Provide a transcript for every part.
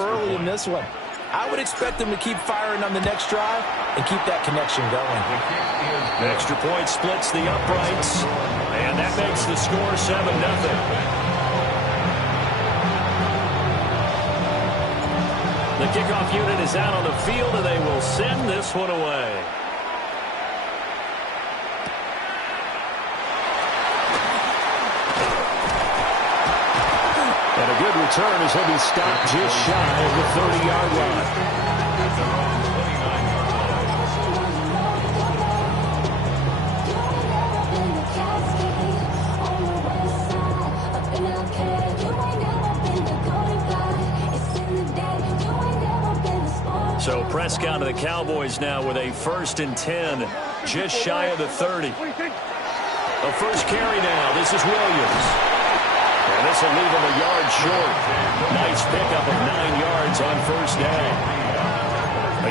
early in this one. I would expect them to keep firing on the next drive and keep that connection going. The extra point splits the uprights, and that makes the score 7-0. The kickoff unit is out on the field, and they will send this one away. And a good return as he'll be stopped just shy of the 30-yard line. So Prescott of the Cowboys now with a 1st and 10, just shy of the 30. A first carry now. This is Williams. And this will leave him a yard short. Nice pickup of 9 yards on first down.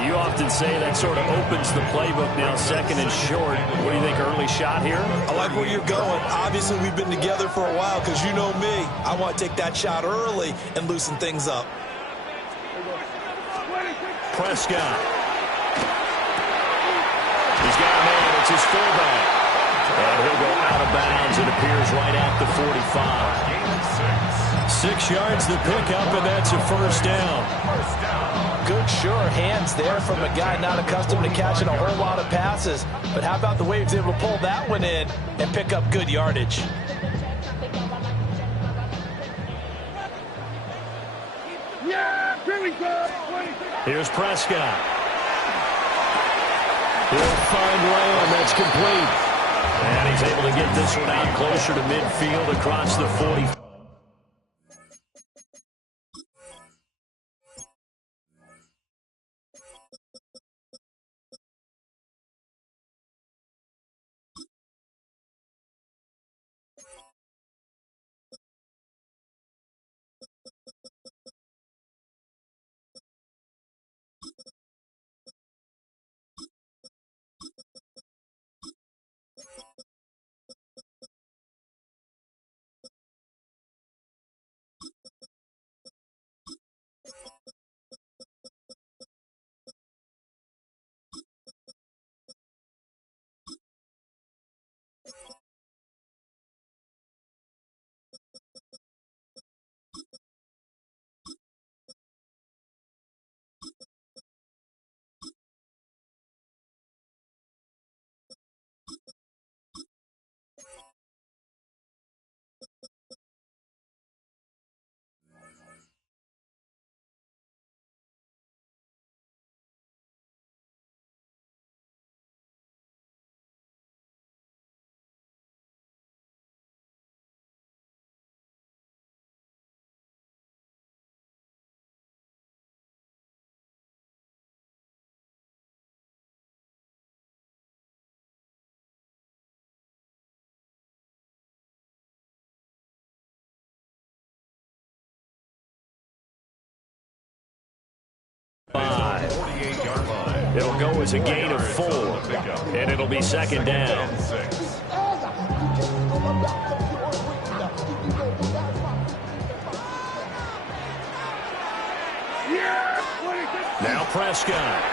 You often say that sort of opens the playbook now, 2nd and short. What do you think, early shot here? I like where you're going. Obviously, we've been together for a while because you know me. I want to take that shot early and loosen things up. Prescott. He's got a man. It's his fullback. And he'll go out of bounds. It appears right at the 45. 6 yards the pickup, and that's a first down. Good, sure hands there from a guy not accustomed to catching a whole lot of passes. But how about the way he was able to pull that one in and pick up good yardage? Here's Prescott. He'll find Lamb. That's complete. And he's able to get this one out closer to midfield across the 40. It'll go as a gain of 4, and it'll be 2nd down. Now Prescott.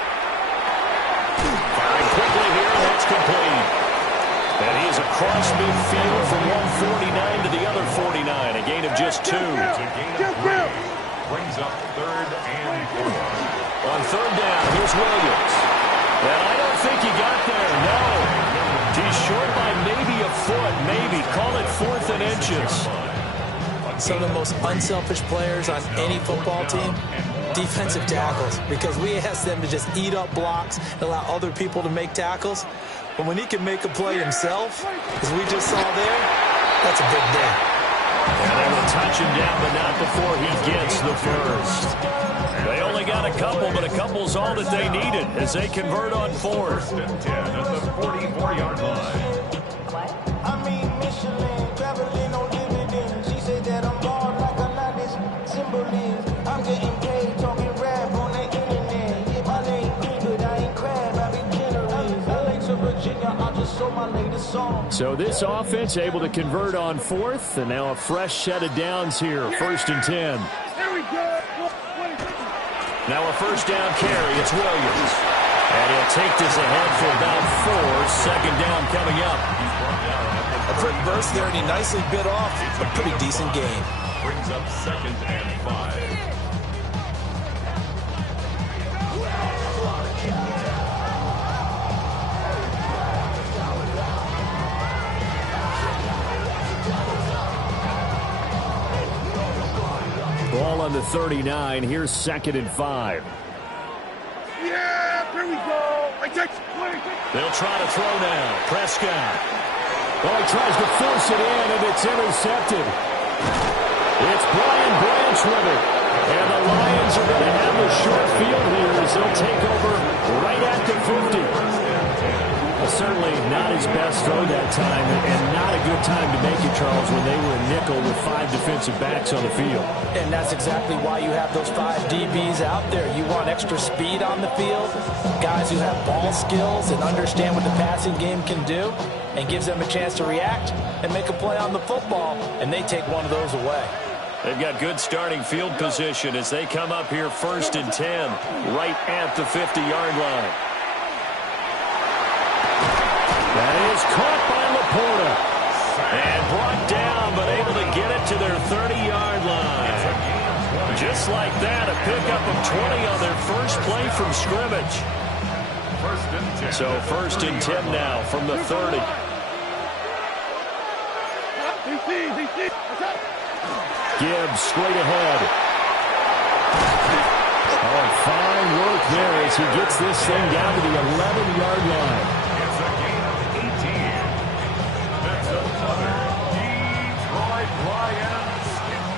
Firing quickly here, and that's complete. And he's across midfield from 149 to the other 49, a gain of just 2. Brings up 3rd and 4. On 3rd down, here's Williams. And I don't think he got there, no. He's short by maybe a foot, maybe. Call it 4th and inches. Some of the most unselfish players on any football team, defensive tackles, because we ask them to just eat up blocks and allow other people to make tackles. But when he can make a play himself, as we just saw there, that's a big day. And they will touch him down, but not before he gets the first. They only got a couple, but a couple's all that they needed as they convert on 4th. 10 at the 44-yard line. I mean, Michelin, traveling on dividends. She said that I'm gone like a lot of symbolism. I'm getting paid, talking rap on the internet. Yeah, my name good, but I ain't crab, I be generous. LA to Virginia, I just sold my latest song. So this offense able to convert on 4th, and now a fresh set of downs here, 1st and 10. There we go. Now a first down carry. It's Williams. And he'll take this ahead for about 4. Second down coming up. A quick burst there, and he nicely bit off a pretty decent gain. Brings up 2nd and 5. Ball on the 39. Here's 2nd and 5. Yeah, here we go. They'll try to throw now. Prescott. Oh, he tries to force it in, and it's intercepted. It's Brian Branch with it. And the Lions are going to have the short field here as they'll take over right at the 50. Certainly not his best throw that time, and not a good time to make it, Charles, when they were a nickel with 5 defensive backs on the field. And that's exactly why you have those 5 DBs out there. You want extra speed on the field, guys who have ball skills and understand what the passing game can do, and gives them a chance to react and make a play on the football, and they take one of those away. They've got good starting field position as they come up here 1st and 10, right at the 50-yard line. That is caught by Laporta. And brought down, but able to get it to their 30-yard line. Just like that, a pickup of 20 on their first play from scrimmage. So 1st and 10 now from the 30. Gibbs straight ahead. Oh, fine work there as he gets this thing down to the 11-yard line.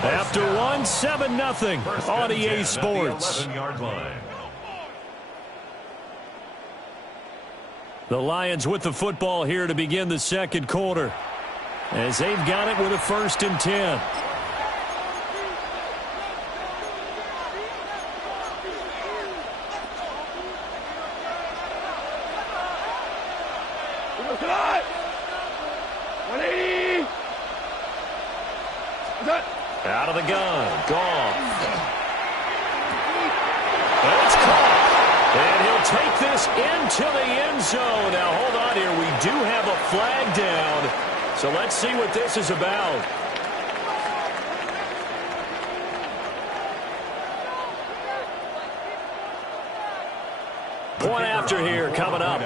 After 1, 7-0 on EA Sports. The Lions with the football here to begin the 2nd quarter, as they've got it with a 1st and 10. Out of the gun, Goff. And it's caught. And he'll take this into the end zone. Now, hold on here. We do have a flag down. So let's see what this is about. Point after here coming up.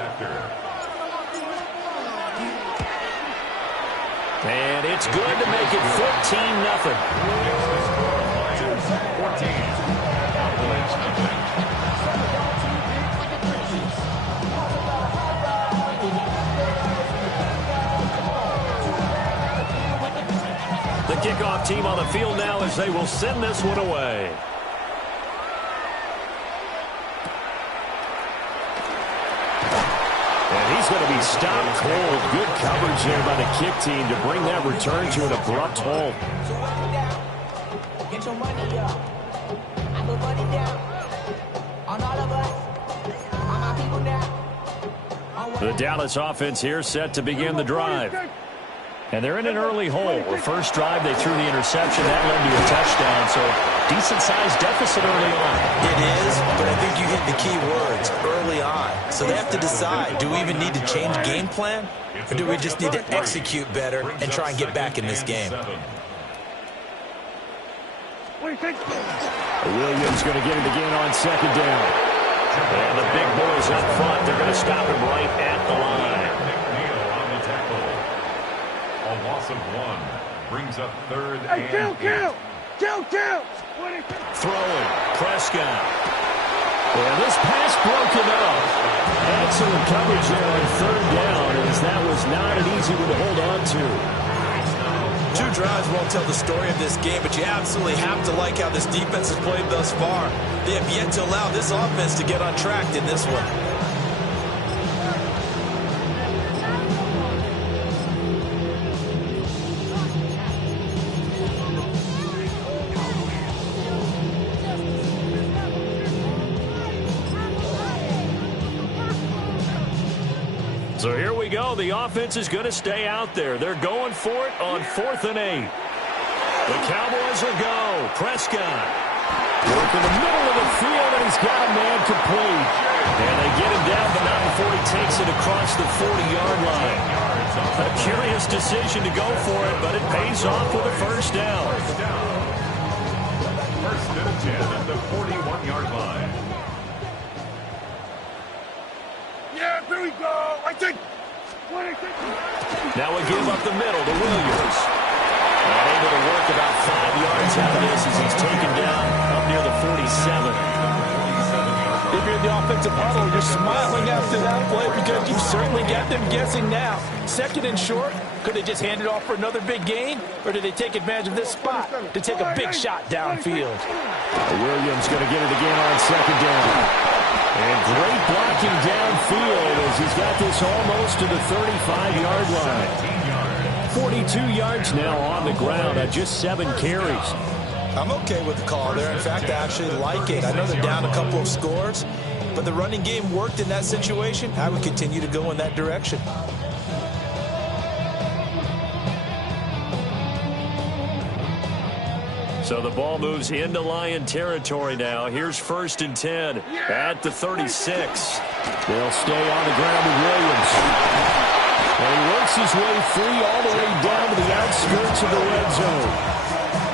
And it's good to make it 14-0. The kickoff team on the field now as they will send this one away. He's going to be stopped cold. Good coverage there by the kick team to bring that return to an abrupt halt. Get your money up. I put money down on all of us, on my people now. The Dallas offense here set to begin the drive. And they're in an early hole. The first drive, they threw the interception. That led to a touchdown. So decent-sized deficit early on. It is, but I think you hit the key words, early on. So they have to decide, do we even need to change game plan? Or do we just need to execute better and try and get back in this game? Williams going to get it again on 2nd down. And the big boys up front, they're going to stop him right at the line. A loss of 1 brings up 3rd and 8. Throwing, Prescott. And this pass broken up. Excellent coverage there on 3rd down, as that was not an easy one to hold on to. 2 drives won't tell the story of this game, but you absolutely have to like how this defense has played thus far. They have yet to allow this offense to get on track in this one. So here we go. The offense is going to stay out there. They're going for it on 4th and 8. The Cowboys will go. Prescott. Work in the middle of the field, and he's man complete. And they get him down, but not before he takes it across the 40-yard line. A curious decision to go for it, but it pays off with a first down. First and 10 at the 41-yard line. Yeah, here we go. I think. Now we give up the middle to Williams. And able to work about 5 yards out of this as he's taken down up near the 47. If you're in the offensive huddle, you're smiling after that play because you've certainly got them guessing now. Second and short, could they just hand it off for another big gain? Or did they take advantage of this spot to take a big shot downfield? Williams going to get it again on second down. And great blocking downfield as he's got this almost to the 35-yard line. 42 yards now on the ground at just 7 carries. I'm okay with the call there. In fact, I actually like it. I know they're down a couple of scores, but the running game worked in that situation. I would continue to go in that direction. So the ball moves into Lion territory now. Here's first and 10 at the 36. They'll stay on the ground with Williams. And he works his way free all the way down to the outskirts of the red zone.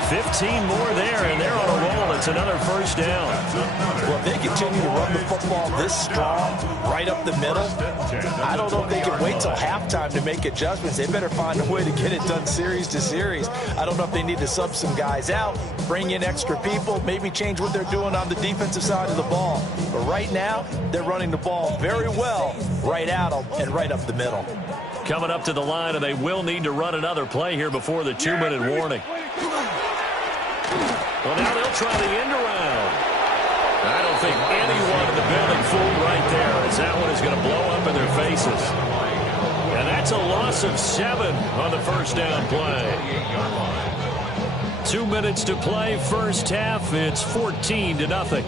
15 more there, and they're on a roll. It's another first down. Well, if they continue to run the football this strong, right up the middle, I don't know if they can wait till halftime to make adjustments. They better find a way to get it done series to series. I don't know if they need to sub some guys out, bring in extra people, maybe change what they're doing on the defensive side of the ball. But right now, they're running the ball very well right at them and right up the middle. Coming up to the line, and they will need to run another play here before the 2-minute warning. Well, now they'll try the end around. I don't think anyone in the building fooled right there, as that one is going to blow up in their faces. And that's a loss of 7 on the first down play. 2 minutes to play, first half. It's 14-0.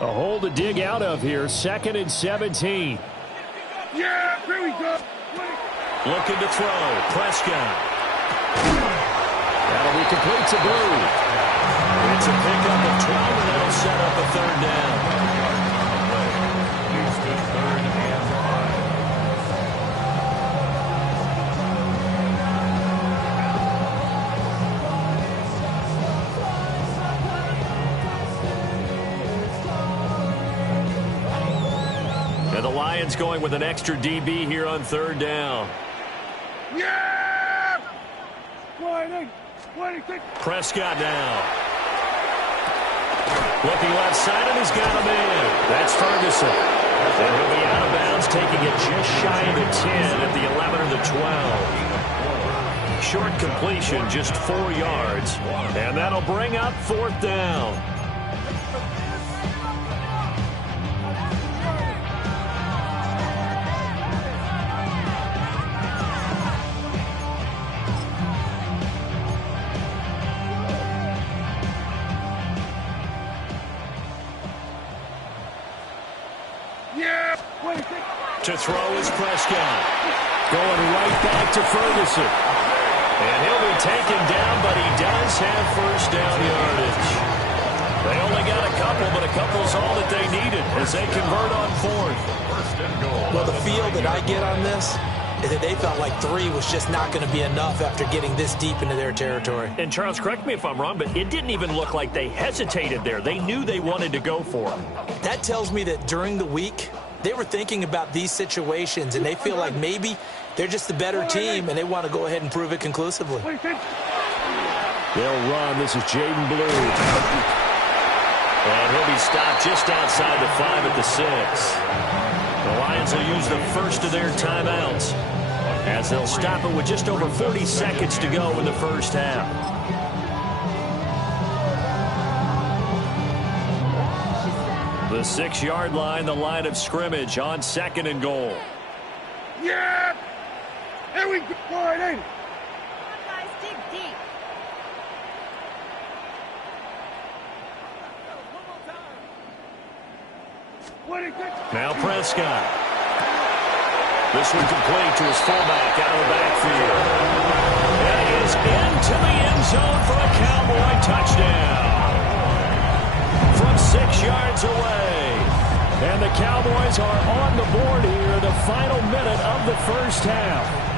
A hole to dig out of here. 2nd and 17. Yeah, here we go. Looking to throw. Prescott. That'll be complete to Blue. It's a pickup of 12, and that'll set up a third down. And the Lions going with an extra DB here on third down. Yeah! 26. Prescott now. Looking left side, and he's got him in. That's Ferguson. And he'll be out of bounds, taking it just shy of the 10 at the 11 or the 12. Short completion, just 4 yards. And that'll bring up fourth down. To throw is Prescott. Going right back to Ferguson. And he'll be taken down, but he does have first down yardage. They only got a couple, but a couple's all that they needed as they convert on fourth. Well, the feel that I get on this is that they felt like 3 was just not going to be enough after getting this deep into their territory. And Charles, correct me if I'm wrong, but it didn't even look like they hesitated there. They knew they wanted to go for it. That tells me that during the week, they were thinking about these situations, and they feel like maybe they're just the better team, and they want to go ahead and prove it conclusively. They'll run. This is Jaden Blue. And he'll be stopped just outside the 5 at the 6. The Lions will use the first of their timeouts as they'll stop it with just over 40 seconds to go in the first half. The 6-yard line, the line of scrimmage on 2nd and goal. Yeah! Here we go. All right, ain't it? Guys, dig deep. Now Prescott. This one complete to his fullback out of the backfield. And he is into the end zone for a Cowboy touchdown. From 6 yards away. And the Cowboys are on the board here, the final minute of the first half.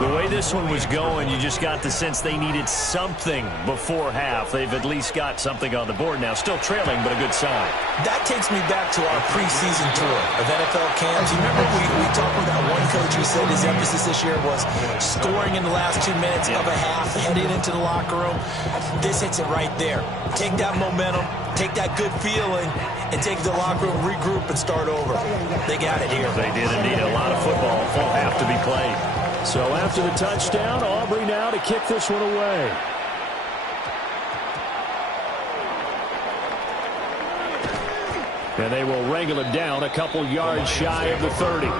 The way this one was going, you just got the sense they needed something before half. They've at least got something on the board now. Still trailing, but a good sign. That takes me back to our preseason tour of NFL camps. You remember we talked with that one coach who said his emphasis this year was scoring in the last 2 minutes of a half, heading into the locker room. This hits it right there. Take that momentum, take that good feeling, and take it to the locker room, regroup, and start over. They got it here. They did indeed. A lot of football, full half to be played. So after the touchdown, Aubrey now to kick this one away. And they will wrangle it down a couple yards shy of the 30.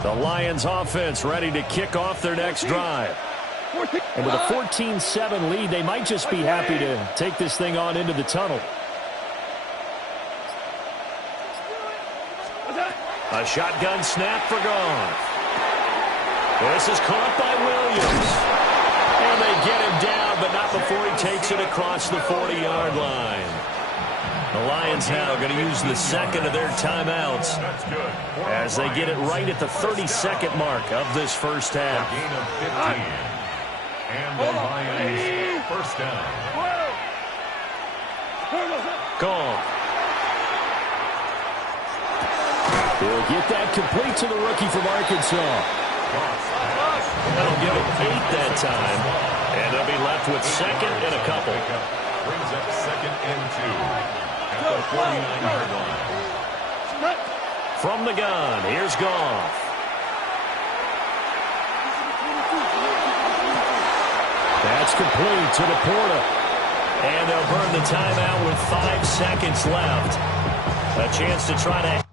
The Lions offense ready to kick off their next drive. And with a 14-7 lead, they might just be happy to take this thing on into the tunnel. A shotgun snap for Goff. This is caught by Williams. And they get him down, but not before he takes it across the 40-yard line. The Lions now going to use the second of their timeouts as they get it right at the 32nd mark of this first half. Gain of 15. And the Lions first down. Gone. He'll get that complete to the rookie from Arkansas. That'll give him 8 that time. And they'll be left with second and a couple. Brings up second and 2. At the 49-yard line. From the gun, here's Goff. That's complete to Laporta. And they'll burn the timeout with 5 seconds left. A chance to try to...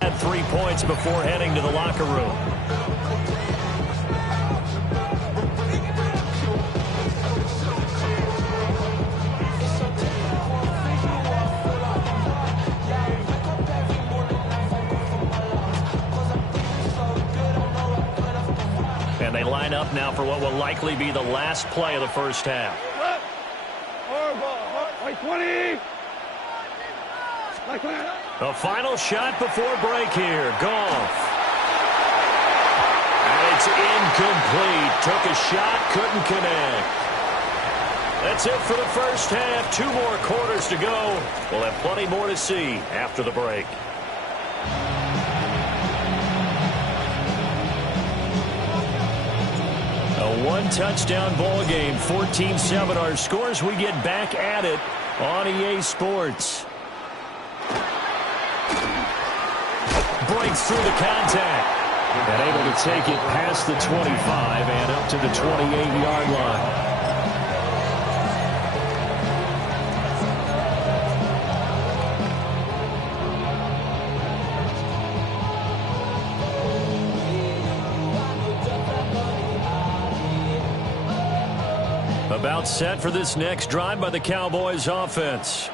Had 3 points before heading to the locker room. And they line up now for what will likely be the last play of the first half. 20. The final shot before break here. Goff. And it's incomplete. Took a shot, couldn't connect. That's it for the first half. 2 more quarters to go. We'll have plenty more to see after the break. A 1-touchdown ball game. 14-7 our scores. We get back at it on EA Sports. Breaks through the contact. And able to take it past the 25 and up to the 28-yard line. About set for this next drive by the Cowboys offense.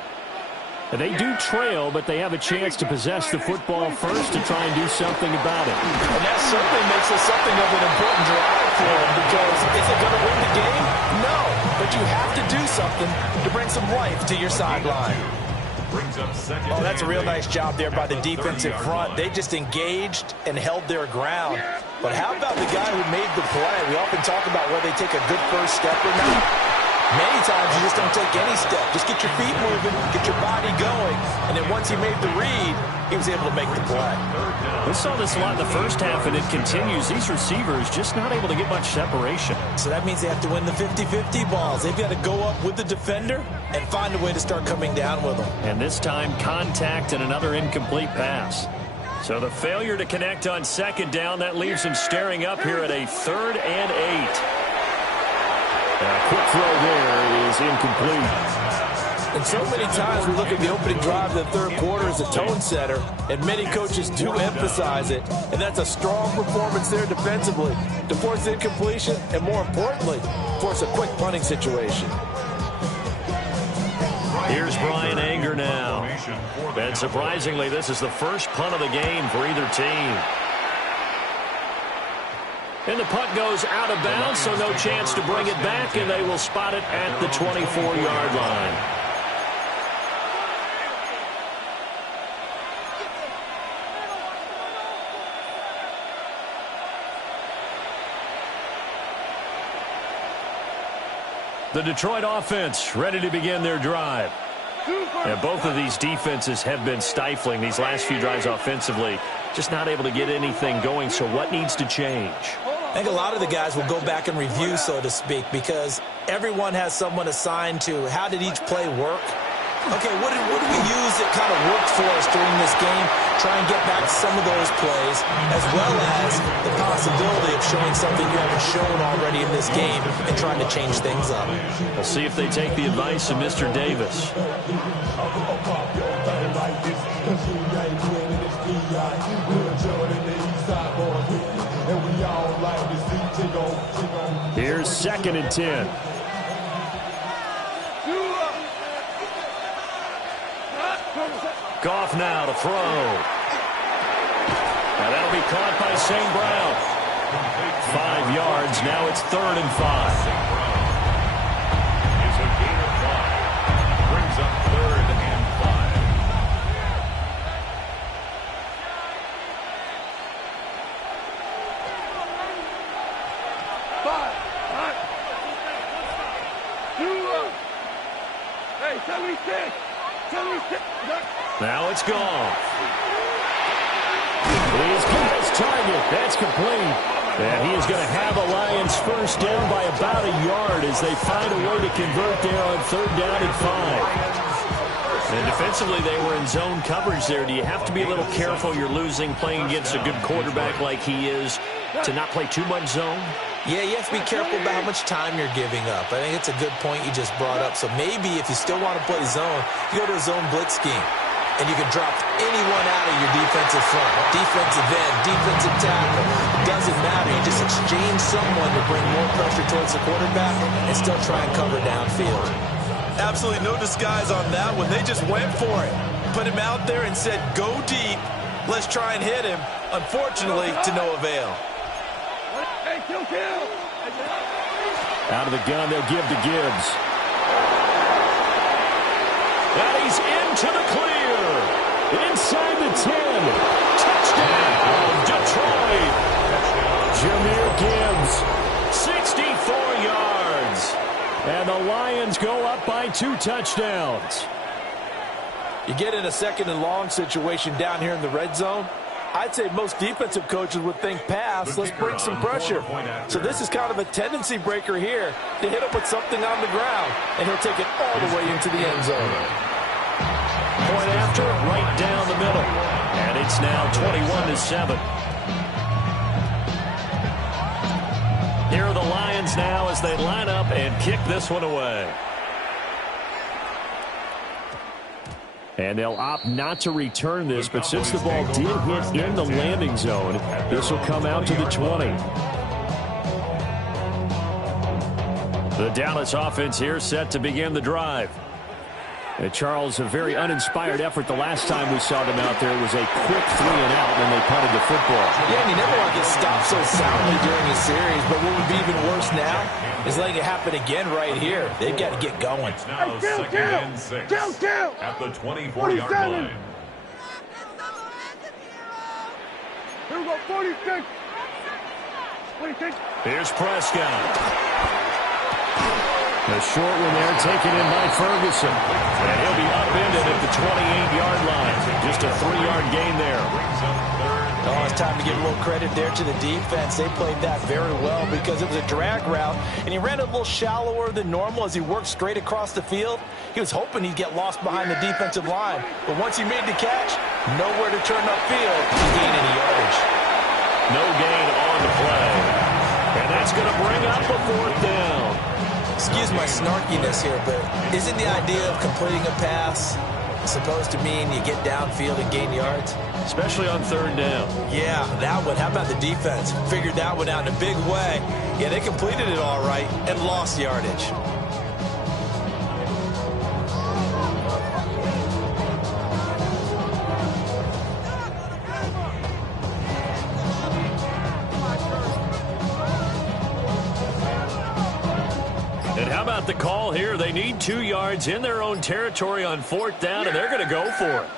They do trail, but they have a chance to possess the football first to try and do something about it. And that certainly makes it something of an important drive for them, because is it going to win the game? No, but you have to do something to bring some life to your sideline. Brings up second. Oh, that's a real nice job there by the defensive front. They just engaged and held their ground. But how about the guy who made the play? We often talk about whether they take a good first step or not. Many times you just don't take any step. Just get your feet moving, get your body going. And then once he made the read, he was able to make the play. We saw this a lot in the first half, and it continues. These receivers just not able to get much separation. So that means they have to win the 50-50 balls. They've got to go up with the defender and find a way to start coming down with them. And this time, contact and another incomplete pass. So the failure to connect on second down, that leaves him staring up here at a 3rd and 8. A quick throw there is incomplete. And so many times we look at the opening drive of the third quarter as a tone setter, and many coaches do emphasize it. And that's a strong performance there defensively to force incompletion and, more importantly, force a quick punting situation. Here's Brian Anger now. And surprisingly, this is the first punt of the game for either team. And the punt goes out of bounds, so no chance to bring it back, and they will spot it at the 24-yard line. The Detroit offense ready to begin their drive. And both of these defenses have been stifling these last few drives offensively. Just not able to get anything going, so what needs to change? I think a lot of the guys will go back and review, so to speak, because everyone has someone assigned to how did each play work. Okay, what did we use that kind of worked for us during this game? Try and get back some of those plays, as well as the possibility of showing something you haven't shown already in this game and trying to change things up. We'll see if they take the advice of Mr. Davis. Here's 2nd and 10. Goff now to throw. Now that'll be caught by St. Brown. 5 yards. Now it's 3rd and 5. It's a gain of 5. Brings up 3rd and 5. Hey, 76. Now it's gone. He's got his target. That's complete. And he is going to have the Lions first down by about a yard as they find a way to convert there on 3rd down and 5. And defensively, they were in zone coverage there. Do you have to be a little careful? You're losing, playing against a good quarterback like he is, to not play too much zone? Yeah, you have to be careful about how much time you're giving up. I think it's a good point you just brought up. So maybe if you still want to play zone, you go to a zone blitz scheme, and you can drop anyone out of your defensive front, defensive end, defensive tackle. It doesn't matter. You just exchange someone to bring more pressure towards the quarterback and still try and cover downfield. Absolutely no disguise on that one. They just went for it. Put him out there and said, go deep. Let's try and hit him. Unfortunately, to no avail. Out of the gun, they'll give to Gibbs. And he's into the clear. Inside the 10. Touchdown, Detroit. Jahmyr Gibbs, 64 yards. And the Lions go up by 2 touchdowns. You get in a 2nd and long situation down here in the red zone. I'd say most defensive coaches would think pass. Let's bring some pressure. So this is kind of a tendency breaker here to hit him with something on the ground, and he'll take it all the way into the end zone. Point after, right down the middle. And it's now 21-7. Here are the Lions now as they line up and kick this one away. And they'll opt not to return this, but since the ball did hit in the landing zone, this will come out to the 20. The Dallas offense here set to begin the drive. Charles, a very uninspired effort the last time we saw them out there. It was a quick 3-and-out when they punted the football. Yeah, and you never want to get stopped so soundly during a series, but what would be even worse now is letting it happen again right here. They've got to get going. It's now second and 6 at the 24-yard line. Here we go, 46. 46. Here's Prescott. The short one there taken in by Ferguson. And he'll be upended at the 28-yard line. Just a 3-yard gain there. Oh, it's time to give a little credit there to the defense. They played that very well because it was a drag route, and he ran a little shallower than normal as he worked straight across the field. He was hoping he'd get lost behind the defensive line. But once he made the catch, nowhere to turn upfield to gain any yardage. No gain on the play. And that's going to bring up a 4th down. Excuse my snarkiness here, but isn't the idea of completing a pass supposed to mean you get downfield and gain yards? Especially on 3rd down. Yeah, that one. How about the defense? Figured that one out in a big way. Yeah, they completed it all right and lost yardage. The call here, they need 2 yards in their own territory on 4th down, and they're going to go for it.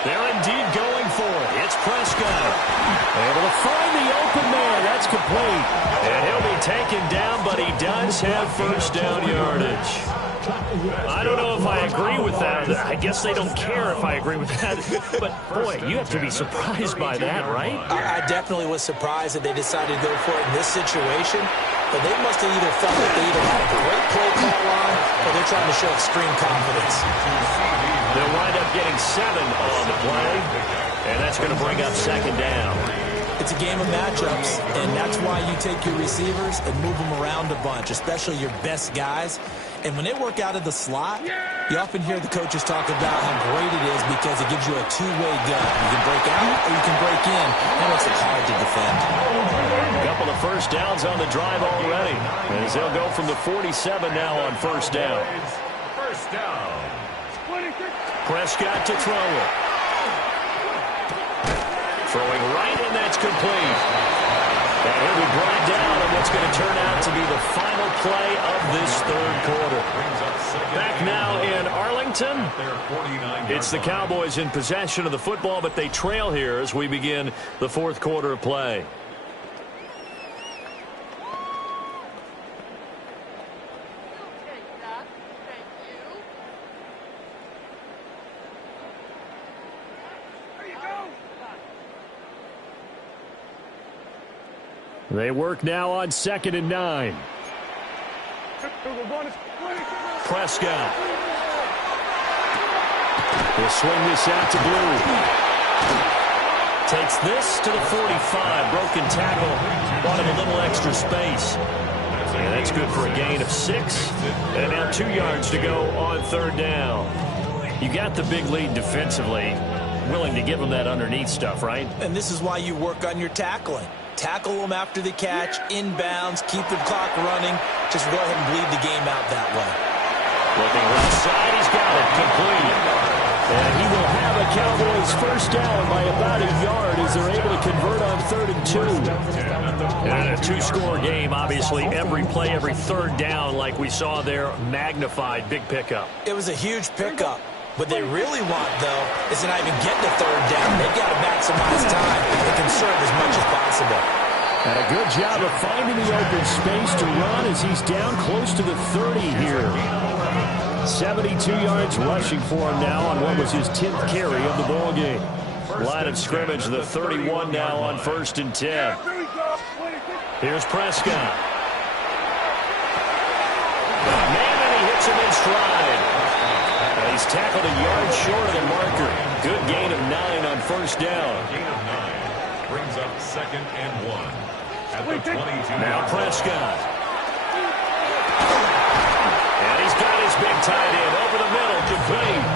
They're indeed going for it. It's Prescott. Able to find the open man. That's complete. And he'll be taken down, but he does have 1st down yardage. I don't know if I agree with that. I guess they don't care if I agree with that. But, boy, you have to be surprised by that, right? I definitely was surprised that they decided to go for it in this situation. But they must have either felt that they either had a great play call on or they're trying to show extreme confidence. They'll wind up getting 7 on the play, and that's going to bring up 2nd down. It's a game of matchups, and that's why you take your receivers and move them around a bunch, especially your best guys. And when they work out of the slot, you often hear the coaches talk about how great it is because it gives you a two-way gun. You can break out or you can break in. That makes it hard to defend. A couple of 1st downs on the drive already, as they'll go from the 47 now on 1st down. 1st down. Prescott to throw it. Throwing right, and that's complete. And he'll be brought down on what's going to turn out to be the final play of this 3rd quarter. Back now in Arlington. It's the Cowboys in possession of the football, but they trail here as we begin the 4th quarter of play. They work now on 2nd and 9. Prescott. He'll swing this out to Blue. Takes this to the 45. Broken tackle. Bought him a little extra space. And that's good for a gain of 6. And now 2 yards to go on 3rd down. You got the big lead defensively. Willing to give them that underneath stuff, right? And this is why you work on your tackling. Tackle them after the catch, inbounds, keep the clock running. Just go ahead and bleed the game out that way. Looking left side, he's got it complete. And he will have a Cowboys 1st down by about a yard as they're able to convert on 3rd and 2. And a 2-score game, obviously, every play, every 3rd down, like we saw there, magnified, big pickup. It was a huge pickup. What they really want, though, is to not even get the 3rd down. They've got to maximize time and conserve as much as possible. And a good job of finding the open space to run as he's down close to the 30 here. 72 yards rushing for him now on what was his 10th carry of the ball game. Line of scrimmage, the 31 now on 1st and 10. Here's Prescott. Man, and he hits him in stride. He's tackled a yard short of the marker. Good gain of 9 on 1st down. Gain of 9 brings up 2nd and 1 at the 22. Now Prescott. And he's got his big tight end over the middle, complete.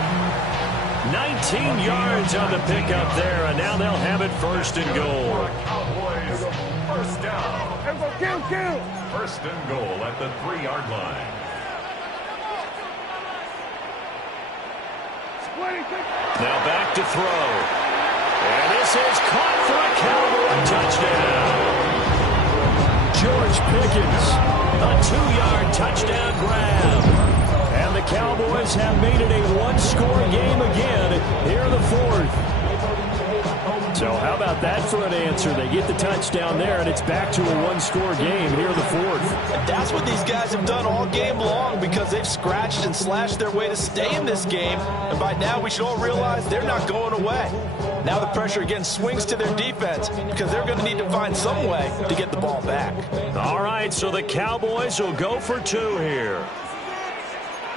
19 yards on the pickup there, and now they'll have it 1st and goal. Cowboys 1st down. 1st and goal at the 3-yard line. Now back to throw. And this is caught for a Cowboy touchdown. George Pickens, a 2-yard touchdown grab. And the Cowboys have made it a one-score game again here in the fourth. So how about that for an answer? They get the touchdown there, and it's back to a one-score game here in the fourth. That's what these guys have done all game long because they've scratched and slashed their way to stay in this game. And by now, we should all realize they're not going away. Now the pressure again swings to their defense because they're going to need to find some way to get the ball back. All right, so the Cowboys will go for two here.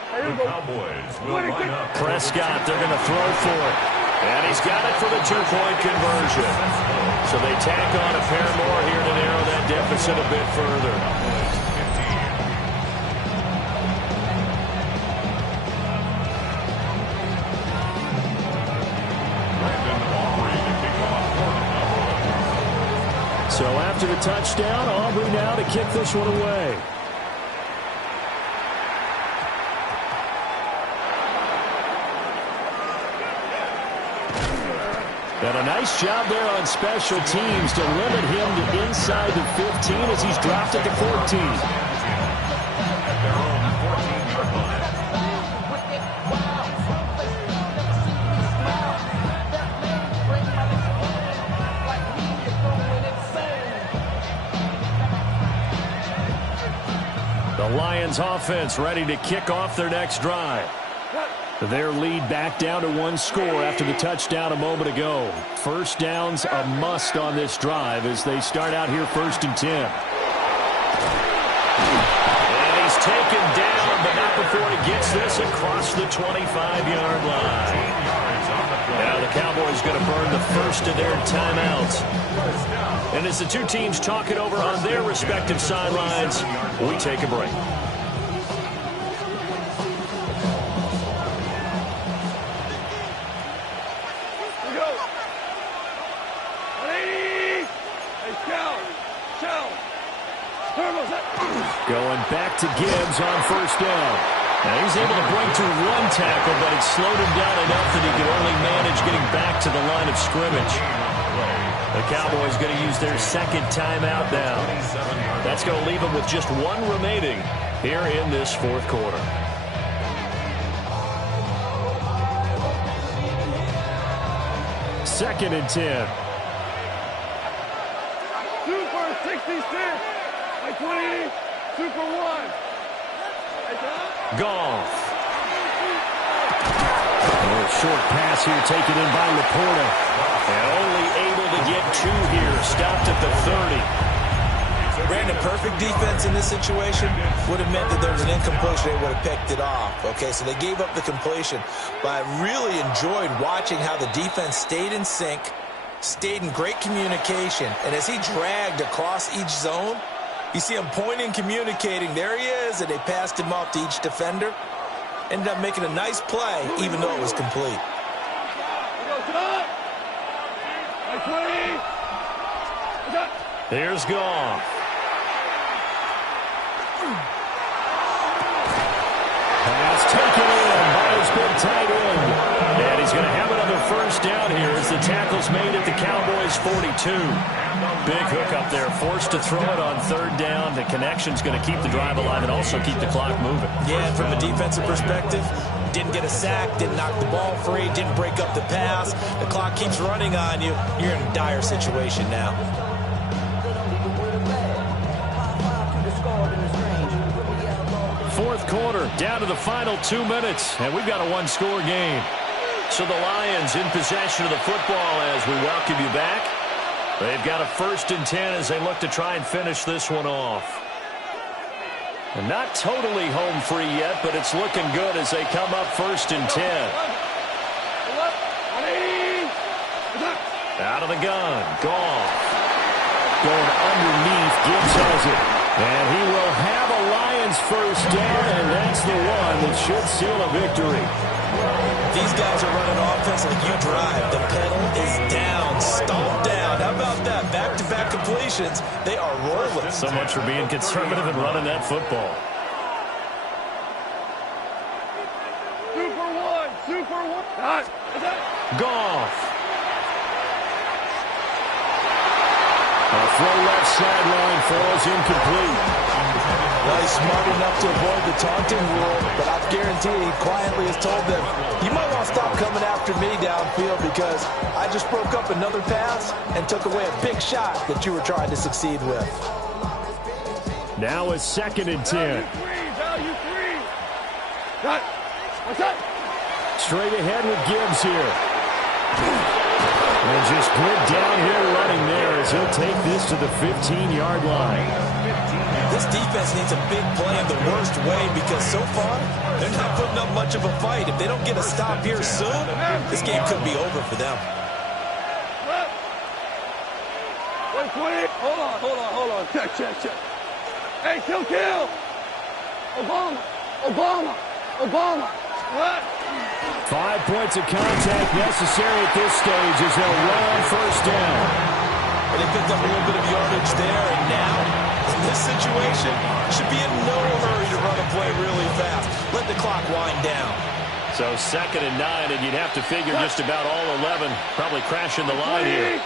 The Cowboys will line up. Prescott, they're going to throw for it. And he's got it for the two-point conversion. So they tack on a pair more here to narrow that deficit a bit further. So after the touchdown, Aubrey now to kick this one away. And a nice job there on special teams to limit him to inside the 15 as he's dropped at the 14. The Lions offense ready to kick off their next drive. Their lead back down to one score after the touchdown a moment ago. First down's a must on this drive as they start out here 1st and 10. And he's taken down, but not before he gets this across the 25-yard line. Now the Cowboys going to burn the first of their timeouts. And as the two teams talk it over on their respective sidelines, we take a break. Going back to Gibbs on first down. Now he's able to break through one tackle, but it slowed him down enough that he could only manage getting back to the line of scrimmage. The Cowboys going to use their second timeout now. That's going to leave them with just one remaining here in this fourth quarter. Second and 10. Super 66. By 20. Super 1. Goff. Short pass here taken in by Laporta. And only able to get two here. Stopped at the 30. Brandon, perfect defense in this situation would have meant that there was an incompletion. They would have picked it off. Okay, so they gave up the completion. But I really enjoyed watching how the defense stayed in sync, stayed in great communication. And as he dragged across each zone, you see him pointing, communicating. There he is, and they passed him off to each defender. Ended up making a nice play, even though it was complete. Here's Goff. Pass taken in by his big tight end. And he's going to have another first down here as the tackle's made at the Cowboys' 42. Big hook up there, forced to throw it on third down. The connection's going to keep the drive alive and also keep the clock moving. Yeah, and from a defensive perspective, didn't get a sack, didn't knock the ball free, didn't break up the pass. The clock keeps running on you. You're in a dire situation now. Fourth quarter, down to the final 2 minutes, and we've got a one-score game. So the Lions in possession of the football as we welcome you back. They've got a 1st and 10 as they look to try and finish this one off. And not totally home free yet, but it's looking good as they come up 1st and 10. Out of the gun, Goff. Going underneath, Gibbs has it. And he will have a Lions first down, and that's the one that should seal a victory. These guys are running offense like you drive. The pedal is down, stomped down. How about that? Back-to-back completions. They are rolling. So much for being conservative and running that football. Super 1. Super 1. Goff. A throw left sideline falls incomplete. Well, he's smart enough to avoid the taunting rule, but I guarantee he quietly has told them, you might want to stop coming after me downfield because I just broke up another pass and took away a big shot that you were trying to succeed with. Now a 2nd and 10. Straight ahead with Gibbs here. And just good downhill running there as he'll take this to the 15-yard line. This defense needs a big play in the worst way because so far they're not putting up much of a fight. If they don't get a stop here soon, this game could be over for them. Wait. Hold on. Check. Hey, kill. Obama. What? 5 points of contact necessary at this stage as they'll run on 1st down. And they picked up a little bit of yardage there, and now, in this situation, should be in no hurry to run a play really fast. Let the clock wind down. So 2nd and 9, and you'd have to figure just about all 11 probably crashing the line here.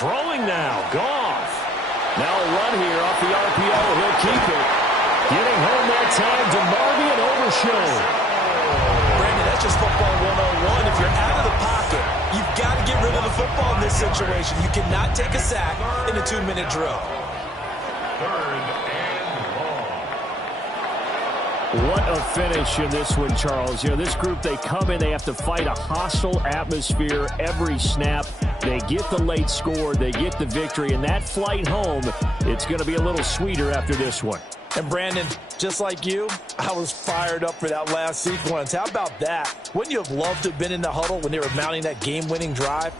Throwing now, Goff. Now a run here off the RPO. He'll keep it. Getting home that time to Marvin and Overshown. Brandon, that's just football 101. If you're out of the pocket, you've got to get rid of the football in this situation. You cannot take a sack in a 2-minute drill. 3rd and long. What a finish in this one, Charles. You know, this group, they come in, they have to fight a hostile atmosphere every snap. They get the late score, they get the victory, and that flight home, it's going to be a little sweeter after this one. And Brandon, just like you, I was fired up for that last sequence. How about that? Wouldn't you have loved to have been in the huddle when they were mounting that game-winning drive?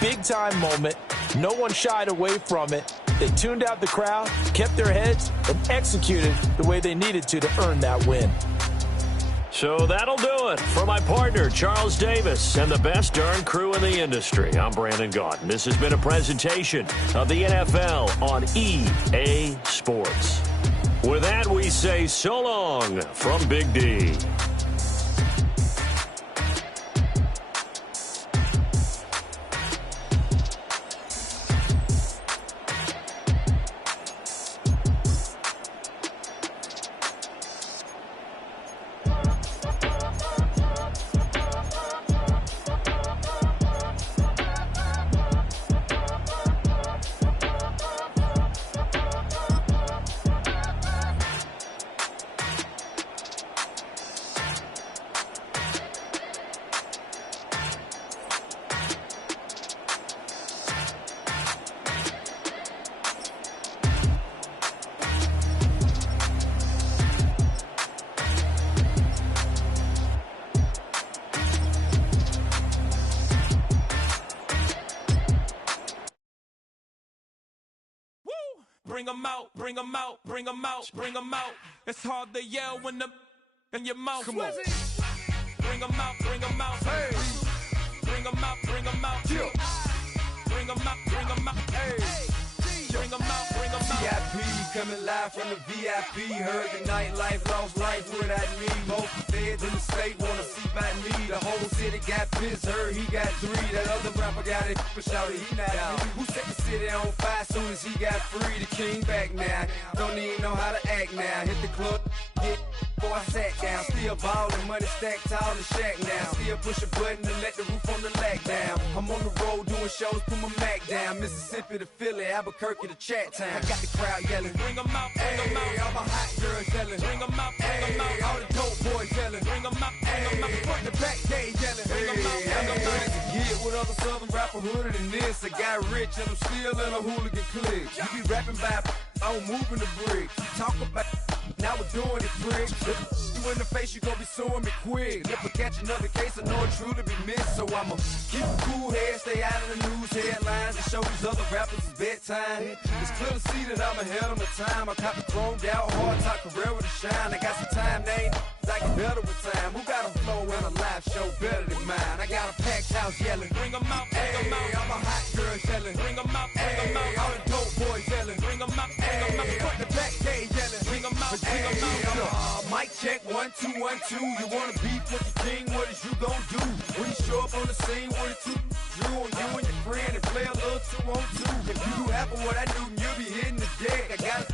Big-time moment. No one shied away from it. They tuned out the crowd, kept their heads, and executed the way they needed to earn that win. So that'll do it for my partner, Charles Davis, and the best darn crew in the industry. I'm Brandon Gaudin. This has been a presentation of the NFL on EA Sports. With that, we say so long from Big D. Bring 'em out, bring 'em out, bring 'em out, bring 'em out. It's hard to yell when the in your mouth. Come on. Bring 'em out, bring 'em out. Hey. Bring 'em out, bring 'em out. Yeah. Bring 'em out, bring 'em out. Hey. Bring 'em out, bring 'em out. VIP coming live from the VIP. Heard the nightlife, lost life without me. Most feds in the state wanna see by me. The whole city got pissed, heard he got 3. That other rapper got it, but shouted he not out. Who set the city on fire soon as he got free? The king back now, don't even know how to act now. Hit the club, get before I sat down. Still ballin', money stacked tall in shack now. Still push a button and let the roof on the lag down. I'm on the road doing shows, put my Mac down. Mississippi to Philly, Albuquerque to Chat Town. I got the crowd yelling, Bring 'em out, bring 'em out. All my hot girls yelling, Bring 'em out, bring 'em out. all the dope boys yelling, Bring 'em out, bring 'em out. front the back gate yelling, Bring 'em out, bring 'em out. Get with other southern rapper hooded than this. I got rich and I'm still in a hooligan clique. You be rapping by, I'm moving the bricks. You talk about, now we're doing it, prick. You in the face, you gon' be suing me quick. If I catch another case, I know it truly be missed. So I'ma keep a cool head, stay out of the news headlines, and show these other rappers it's bedtime. It's clear to see that I'm ahead of my time. I cop the chromed out, hard top career with a shine. I got some time, they ain't I get better with time. Who got a flow and a live show better than mine? I got a packed house yelling, Bring 'em out, bring 'em out. all my hot girls yelling, Bring 'em out, bring 'em out. all the dope boys yelling, Bring 'em out, bring 'em out. front the back gate yelling, Bring 'em out, bring 'em out. mic check 1, 2-1-2. You wanna beef with the king, what is you gonna do? When you show up on the scene with a 2 Drew on you and your friend and play a little 2-on-2. If you do half of what I do, you'll be hitting the deck. I got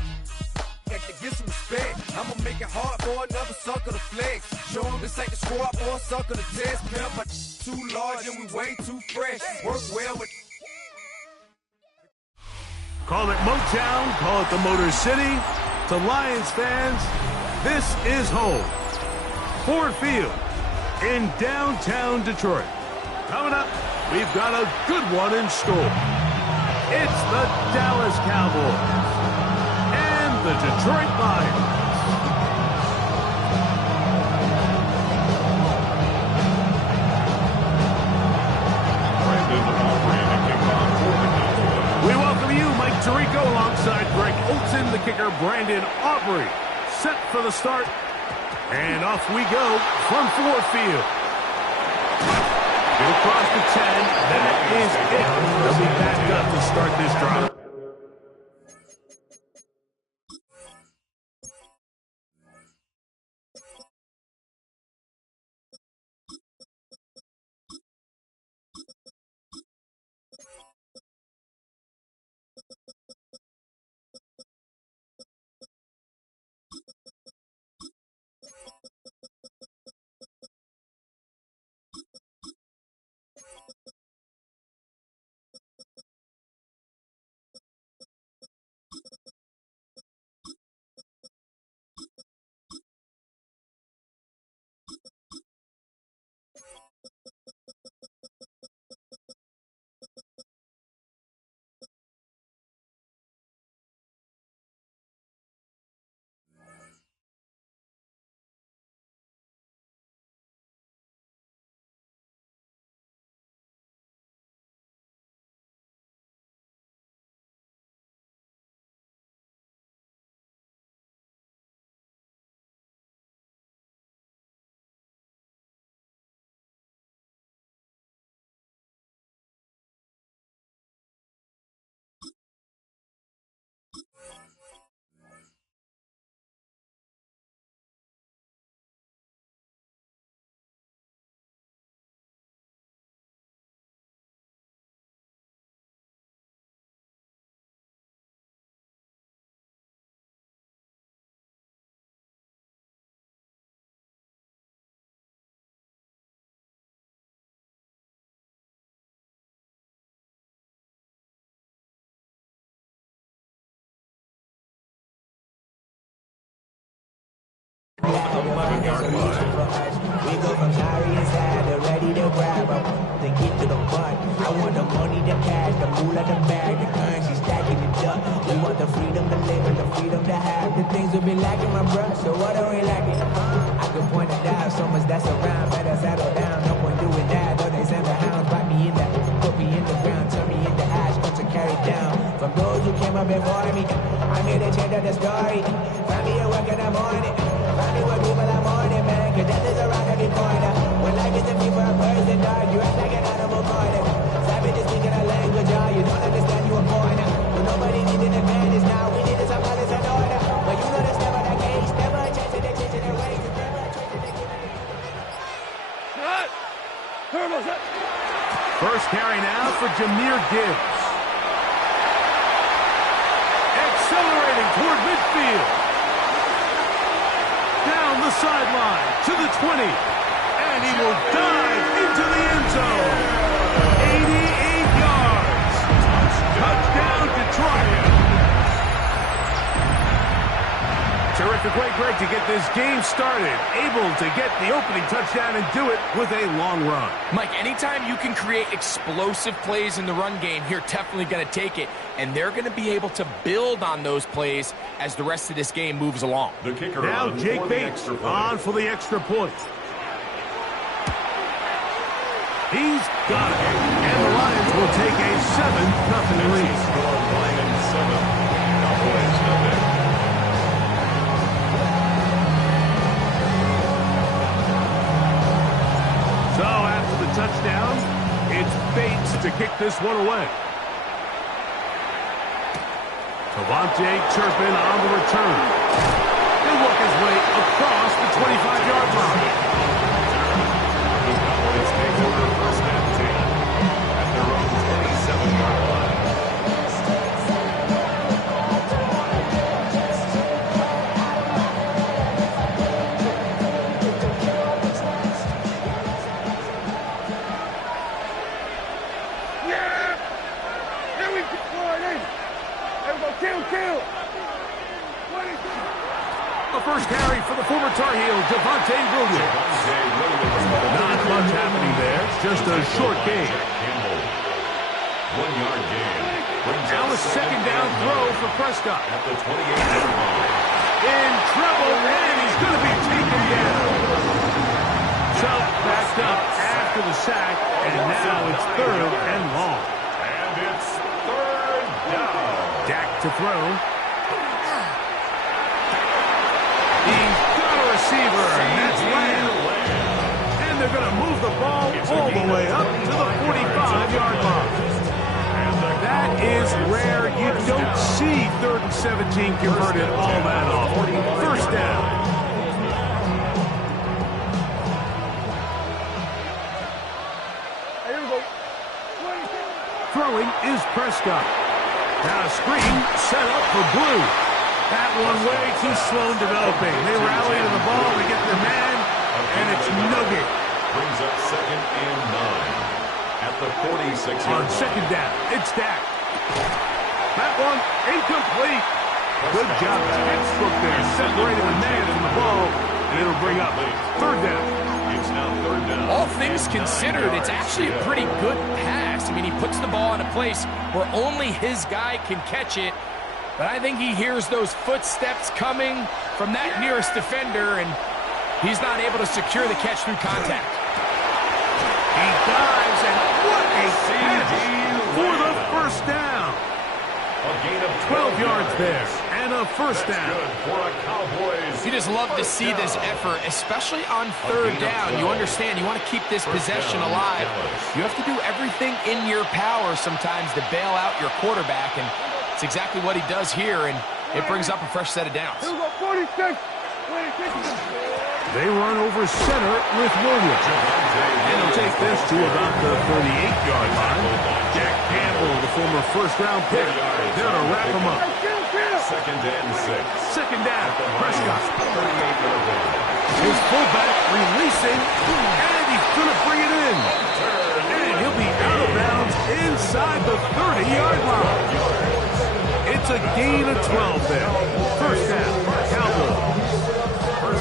to get some respect. I'ma make it hard for another sucker to flex. Show him this ain't the squad for a sucker to test. Pimp, my too large and we way too fresh. Work well with. Call it Motown, call it the Motor City. To Lions fans, this is home. Ford Field in downtown Detroit. Coming up, we've got a good one in store. It's the Dallas Cowboys and the Detroit Lions. We welcome you, Mike Tirico, alongside Greg Olson, the kicker, Brandon Aubrey. Set for the start, and off we go from Ford Field. Get across the 10. That is it. They'll be backed up to start this drive. We go from sorry inside to ready to grab up, then get to the butt. I want the money, the cash, the moolah, the bag, the currency stacking the duck. We want the freedom to live and the freedom to have. The things we be lacking, my bruh, so what are we lacking? I could point it out, so much that's around. Better settle down, no point doing that. Though they send the hounds, bite me in that, put me in the ground, turn me into ash, got to carry down. From those who came up before me, I'm here to change up the story. Find me at work in the morning. Find me with people I'm on it, man, cause death is around every corner. When life is empty for a person, dog, you act like an animal corner. Savages speaking a language, y'all, you don't understand you a foreigner. But nobody needs an advantage now, we need some balance and order. But you know that's never the case, never a chance to they changing their ways, it's never a chance to they giving it. First carry now for Jahmyr Gibbs. Accelerating toward midfield. Down the sideline to the 20. And he will dive into the end zone. 88 yards. Touchdown, Detroit. Terrific way, Greg, to get this game started. Able to get the opening touchdown and do it with a long run. Mike, anytime you can create explosive plays in the run game, you're definitely going to take it. And they're going to be able to build on those plays as the rest of this game moves along. The kicker now Jake Bates on for the extra point. He's got it. And the Lions will take a 7-0 lead. Lions 7, Cowboys 0. So after the touchdown, it's Bates to kick this one away. Devontae Turpin on the return. work his way across the 25-yard line. Cowboys take over first and 10 at their own 27-yard line. Kill! The first carry for the former Tar Heel, Javonte Williams. Not much happening there, just a short gain. 1-yard gain. Now a second down throw for Prescott. At the 28-yard line. In trouble, and he's going to be taken down. Chubb backed up after the sack, and now it's 3rd and long. And it's 3rd down. Dak to throw. He's got a receiver, and that's Lamb. And they're going to move the ball all the way up to the 45-yard line. That is rare. You don't see 3rd and 17 converted all that often. First down. Throwing is Prescott. Now a screen set up for Blue. That one way too slow in developing. They rally to the ball, they get their man, and it's no good. Brings up 2nd and 9 at the 46-yard line. On second down, it's Dak. That one incomplete. Good job, textbook there, separating the man from the ball, and it'll bring up 3rd down. It's now 3rd down. All things considered, it's actually a pretty good pass. I mean, he puts the ball in a place where only his guy can catch it. But I think he hears those footsteps coming from that nearest defender, and he's not able to secure the catch through contact. He dives, and what a catch for the first down. A gain of 12 yards there, and a first down. Good for a Cowboys. You just love to see this effort, especially on 3rd down. You understand, you want to keep this possession alive. You have to do everything in your power sometimes to bail out your quarterback, and it's exactly what he does here, and it brings up a fresh set of downs. They run over center with Williams. And he'll take this to about the 38-yard line. Jack Campbell, the former first-round pick, there to wrap him up. 2nd and 6. Second down, Prescott. 38-yard line. His fullback releasing, and he's going to bring it in. And he'll be out of bounds inside the 30-yard line. It's a gain of 12 there. First down, Cowboys.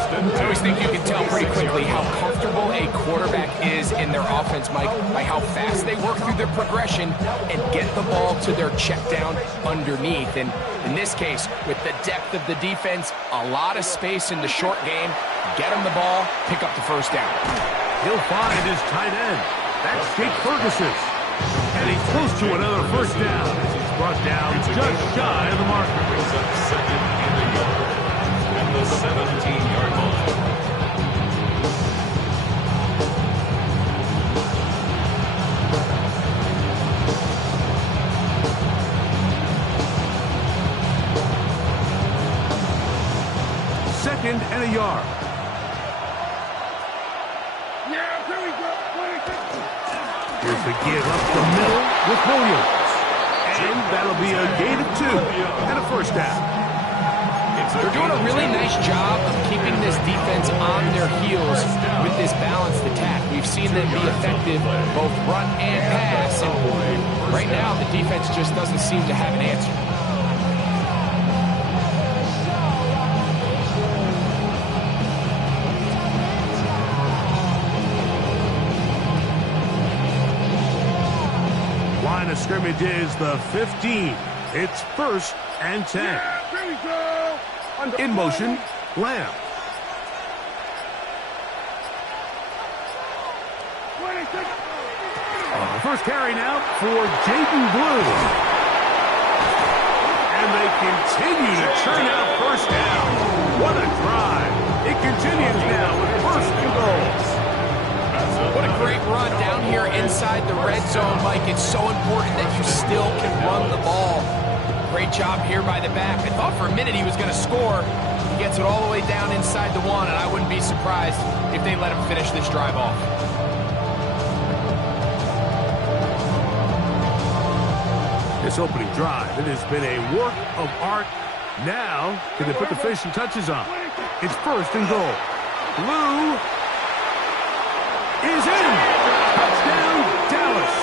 I always think you can tell pretty quickly how comfortable a quarterback is in their offense, Mike, by how fast they work through their progression and get the ball to their check down underneath. And in this case, with the depth of the defense, a lot of space in the short game, get him the ball, pick up the first down. He'll find his tight end. That's Jake Ferguson. And he's close to another first down. He's brought down just shy of the marker. Brings up 2nd and a yard. And the 17-yard line. Second and a yard. Here's the give up the middle with Williams. And that'll be a gain of 2 and a first down. They're doing a really nice job of keeping this defense on their heels with this balanced attack. We've seen them be effective both run and pass, and right now the defense just doesn't seem to have an answer. Line of scrimmage is the 15. It's 1st and 10. In motion, Lamb. First carry now for Jaden Blue. And they continue to churn out first down. What a drive. It continues now with 1st and goal. What a great run down here inside the red zone, Mike. It's so important that you still can run the ball. Great job here by the back. I thought for a minute he was going to score. gets it all the way down inside the 1, and I wouldn't be surprised if they let him finish this drive off. This opening drive, it has been a work of art. Now, can they put the finishing touches on? It's first and goal. Blue is in. Touchdown, Dallas.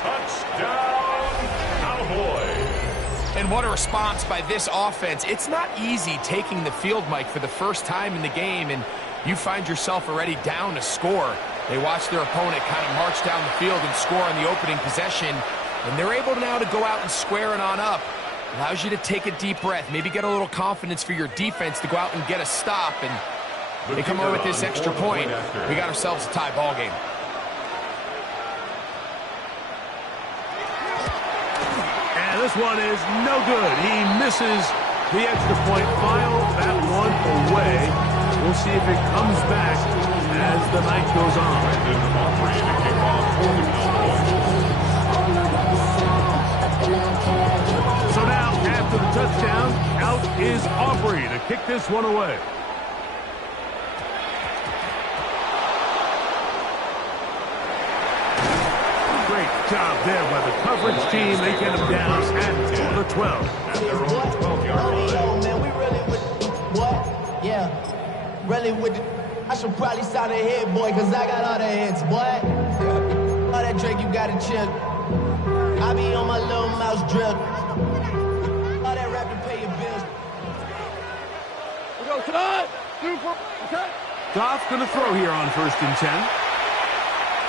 Touchdown, Cowboys. And what a response by this offense. It's not easy taking the field, Mike, for the first time in the game, and you find yourself already down to score. They watch their opponent kind of march down the field and score on the opening possession, and they're able now to go out and square it on up. Allows you to take a deep breath, maybe get a little confidence for your defense to go out and get a stop, and they come away with this extra point. We got ourselves a tie ball game. And this one is no good. He misses the extra point. File that one away. We'll see if it comes back as the night goes on. So now, after the touchdown, out is Aubrey to kick this one away. Great job there by the coverage team. They get him down at the 12. At their own 12-yard line. Man, we really with what? Yeah, really with the... I should probably sign a hit, boy, because I got all the hits, boy. All that Drake, you got a chip. I be on my little mouse drip. All that rap to pay your bills. We go tonight. Okay. Goff going to throw here on 1st and 10.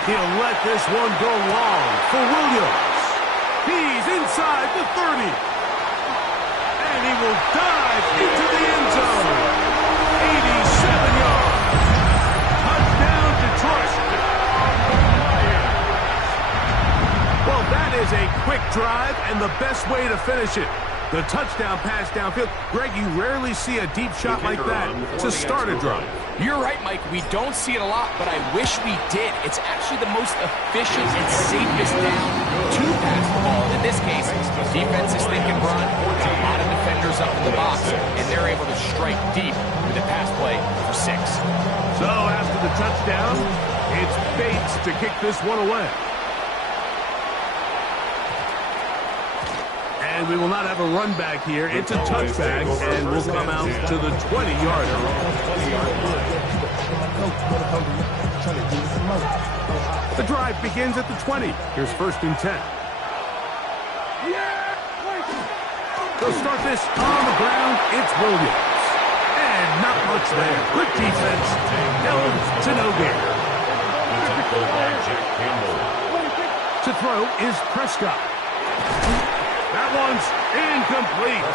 He'll let this one go long for Williams. He's inside the 30. And he will dive into the end zone. 87 yards. Touchdown, Detroit. Well, that is a quick drive and the best way to finish it. The touchdown pass downfield. Greg, you rarely see a deep shot like that to start a drive. You're right, Mike. We don't see it a lot, but I wish we did. It's actually the most efficient and safest down to pass the ball. In this case, defense is thinking run. A lot of defenders up in the box, and they're able to strike deep with a pass play for 6. So after the touchdown, it's Bates to kick this one away. And we will not have a run back here. It's a touchback, and we'll come out to the 20-yard line. The drive begins at the 20. Here's 1st and 10. They'll start this on the ground. It's Williams. And not much there. Good defense. Held to no gain. To throw is Prescott. That one's incomplete.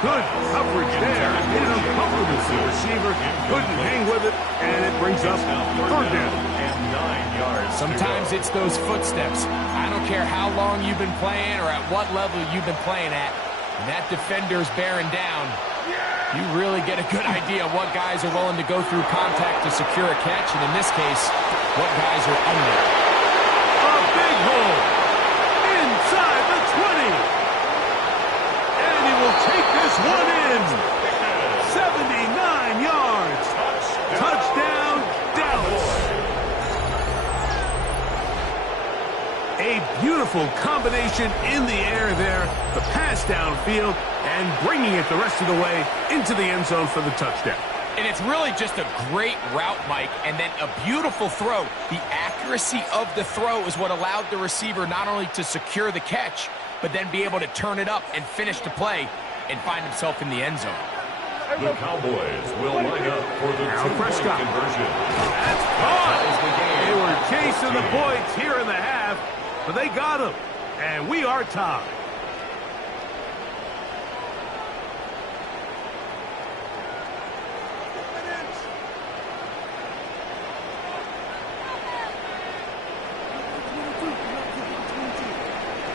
Good coverage there. In a cover with the receiver. Couldn't hang with it, and it brings up 3rd down. And 9 yards. Sometimes it's those footsteps. I don't care how long you've been playing or at what level you've been playing at. When that defender's bearing down, you really get a good idea of what guys are willing to go through contact to secure a catch, and in this case, what guys are under. A big hole inside the 20. And he will take this one in. 79 yards. Touchdown, Dallas. A beautiful combination in the air there. The pass downfield and bringing it the rest of the way into the end zone for the touchdown. And it's really just a great route, Mike, and then a beautiful throw. The accuracy of the throw is what allowed the receiver not only to secure the catch, but then be able to turn it up and finish the play and find himself in the end zone. The Cowboys will line up for the two-point conversion. That's caught. They were chasing the points here in the half, but they got him, and we are tied.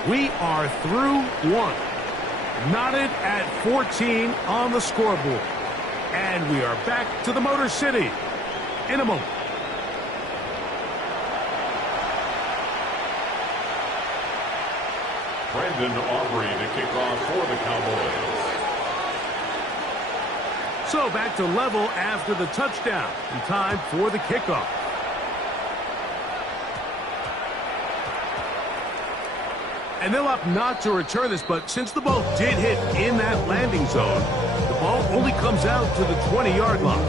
We are through one. Knotted at 14 on the scoreboard. And we are back to the Motor City in a moment. Brandon Aubrey to kick off for the Cowboys. So back to level after the touchdown. And time for the kickoff. And they'll opt not to return this, but since the ball did hit in that landing zone, the ball only comes out to the 20-yard line.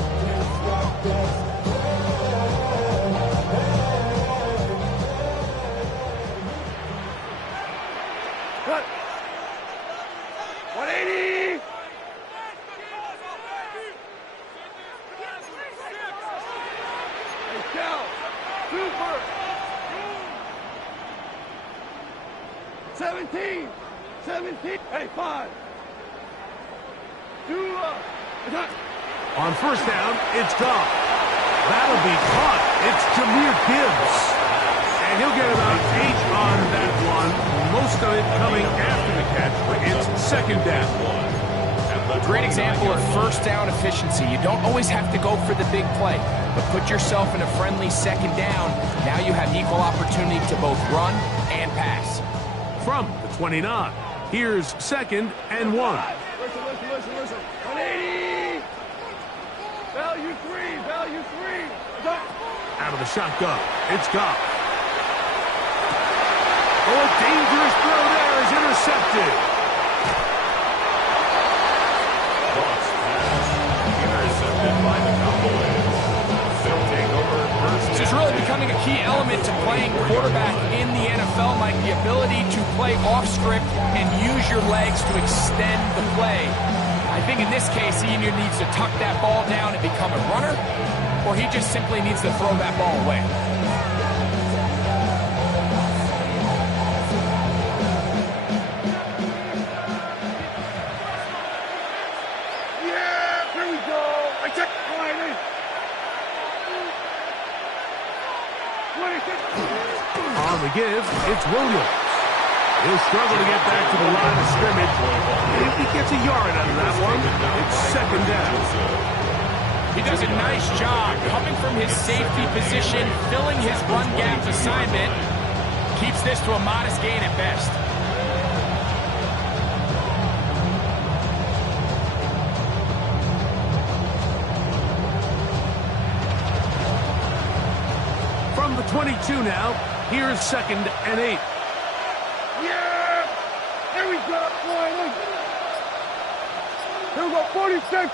Cut. 180. Hey, Cal. Super. 17. 17. Hey, 5. 2 up. On first down, it's gone. That'll be caught. It's Jahmyr Gibbs. And he'll get about 8 on that one. Most of it coming after the catch. It's second down. Great example of first down efficiency. You don't always have to go for the big play, but put yourself in a friendly second down. Now you have equal opportunity to both run and pass. From the 29, here's second and 1. Listen. 180. Value 3. Out of the shotgun, it's Goff. Oh, a dangerous throw there is intercepted. Intercepted by the Cowboys. They'll take over first. This is really becoming a key element to playing quarterback in the NFL, Mike, the ability to play off script and use your legs to extend the play. I think in this case, he either needs to tuck that ball down and become a runner, or he just simply needs to throw that ball away. Yeah, here we go. I check. 26. On the give, it's Williams. He'll struggle to get back to the line of scrimmage. If he gets a yard out of that one, it's second down. He does a nice job coming from his safety position, filling his run gap assignment. Keeps this to a modest gain at best. From the 22 now, here's second and 8. Yeah! Here we go, boy. Here we go, 46.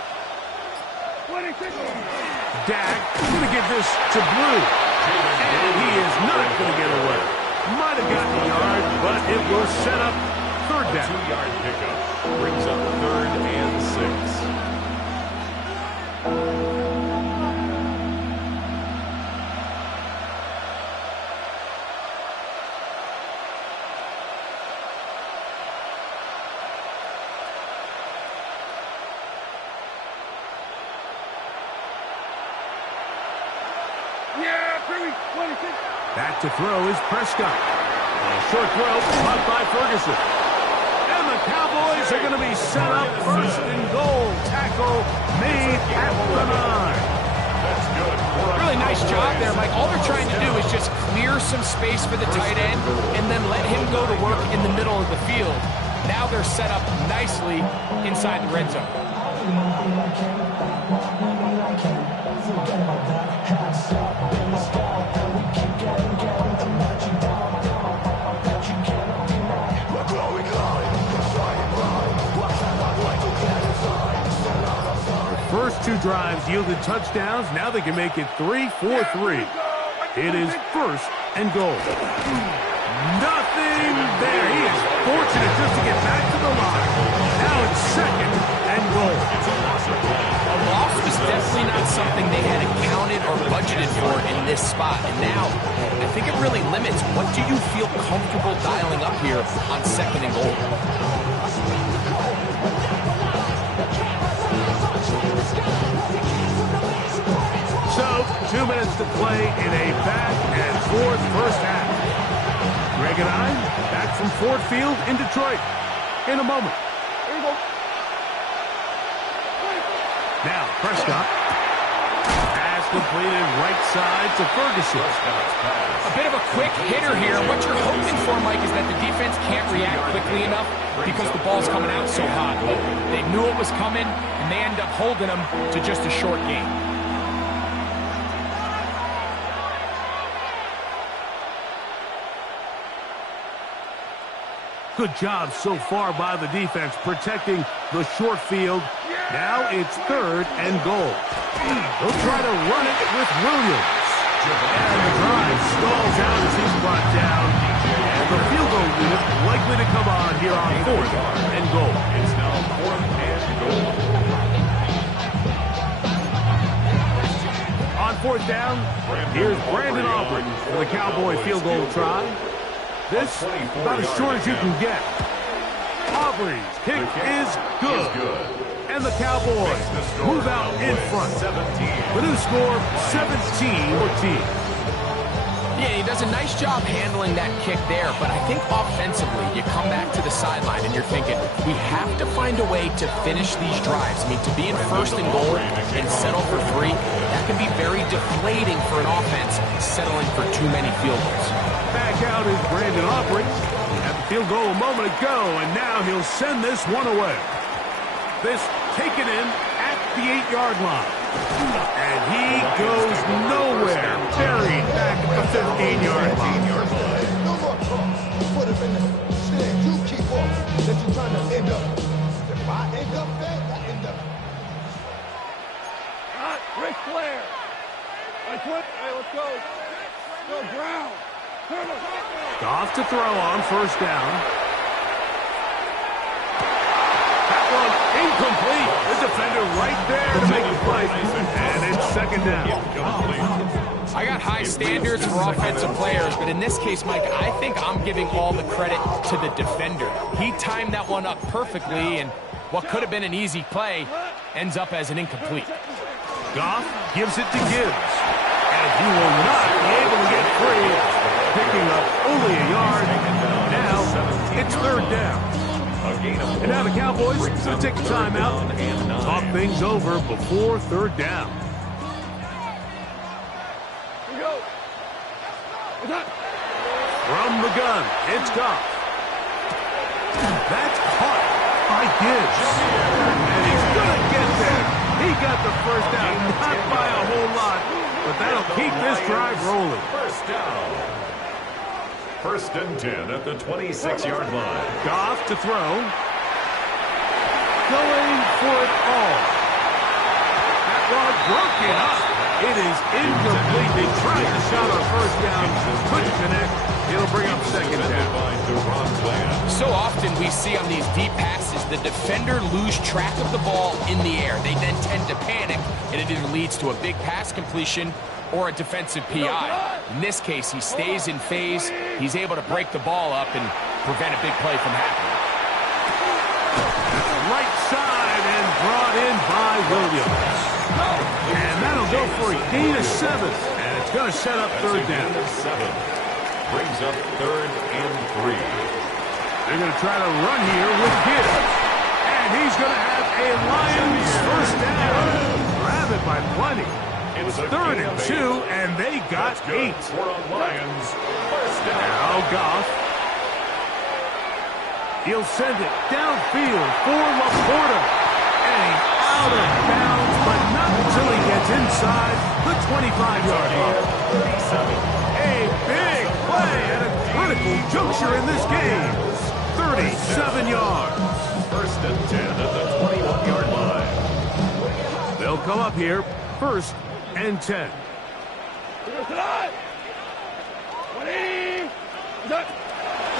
26. Dak going to give this to Blue. And he is not going to get away. Might have gotten a yard, but it will set up third down. 2-yard pickup brings up third and 6. Back to throw is Prescott. A short throw caught by Ferguson. And the Cowboys are going to be set up first and goal. Tackle made at the 9. That's good. Really nice job there, Mike. All they're trying to do is just clear some space for the tight end and then let him go to work in the middle of the field. Now they're set up nicely inside the red zone. First 2 drives yielded touchdowns. Now they can make it 3-4-3. It is first and goal. Nothing there. He is fortunate just to get back to the line. Now it's second and goal. A loss was definitely not something they had accounted or budgeted for in this spot. And now, I think it really limits what do you feel comfortable dialing up here on second and goal. So, 2 minutes to play in a back-and-forth first half. Greg and I back from Ford Field in Detroit in a moment. Here we go. Now, Prescott. Pass completed right side to Ferguson. A bit of a a quick hitter here. What you're hoping for, Mike, is that the defense can't react quickly enough because the ball's coming out so hot. But they knew it was coming, and they end up holding them to just a short game. Good job so far by the defense protecting the short field. Now it's 3rd and goal. They'll try to run it with Williams. And the drive stalls out as he's brought down. And the field goal unit likely to come on here on 4th and goal. It's now 4th and goal. On 4th down, here's Brandon Aubrey for the Cowboy field goal try. This about as short as you can get. Aubrey's kick is good. And the Cowboys move out in front. The new score, 17-14. Yeah, he does a nice job handling that kick there, but I think offensively, you come back to the sideline and you're thinking, we have to find a way to finish these drives. I mean, to be in 1st and goal and settle for 3, that can be very deflating for an offense settling for too many field goals. Back out is Brandon Aubrey. Had the field goal a moment ago, and now he'll send this one away. This taken in at the 8-yard line. And he goes nowhere. Buried back at the 15-yard line. No more cross. Put him in there. Stand. You keep off. That you're trying to end up. If I end up there, I end up. Ric Flair. Hey, let's go. Go ground. Goff to throw on 1st down. That one incomplete. The defender right there to make the play. And it's 2nd down. I got high standards for offensive players, but in this case, Mike, I think I'm giving all the credit to the defender. He timed that one up perfectly, and what could have been an easy play ends up as an incomplete. Goff gives it to Gibbs. And he will not be able to get free. Picking up only a yard. Now it's 3rd down. And now the Cowboys will take a timeout and talk things over before 3rd down. From the gun, it's Goff. That's caught by Gibbs. And he's going to get there. He got the 1st down, not by a whole lot, but that'll keep this drive rolling. 1st down. 1st and 10 at the 26-yard line. Goff to throw. Going for it all. That one broken up. It is incomplete. They tried to shot on 1st down. Couldn't connect. It'll bring up 2nd down. So often we see on these deep passes, the defender lose track of the ball in the air. They then tend to panic, and it either leads to a big pass completion or a defensive PI. In this case, he stays in phase. He's able to break the ball up and prevent a big play from happening. Right side and brought in by Williams. And that'll go for a gain of 7. And it's going to set up 3rd down. 7 brings up 3rd and 3. They're going to try to run here with Gibbs. And he's going to have a Lions 1st down. Grab it by plenty. It was 3rd and 2, and they got 8. For a Lions 1st down. Now Goff. He'll send it downfield for Laporta. And he's out of bounds, but not until he gets inside the 25-yard line. A big play at a critical juncture in this game. 37 yards. 1st and 10 at the 21-yard line. They'll come up here, 1st and 10.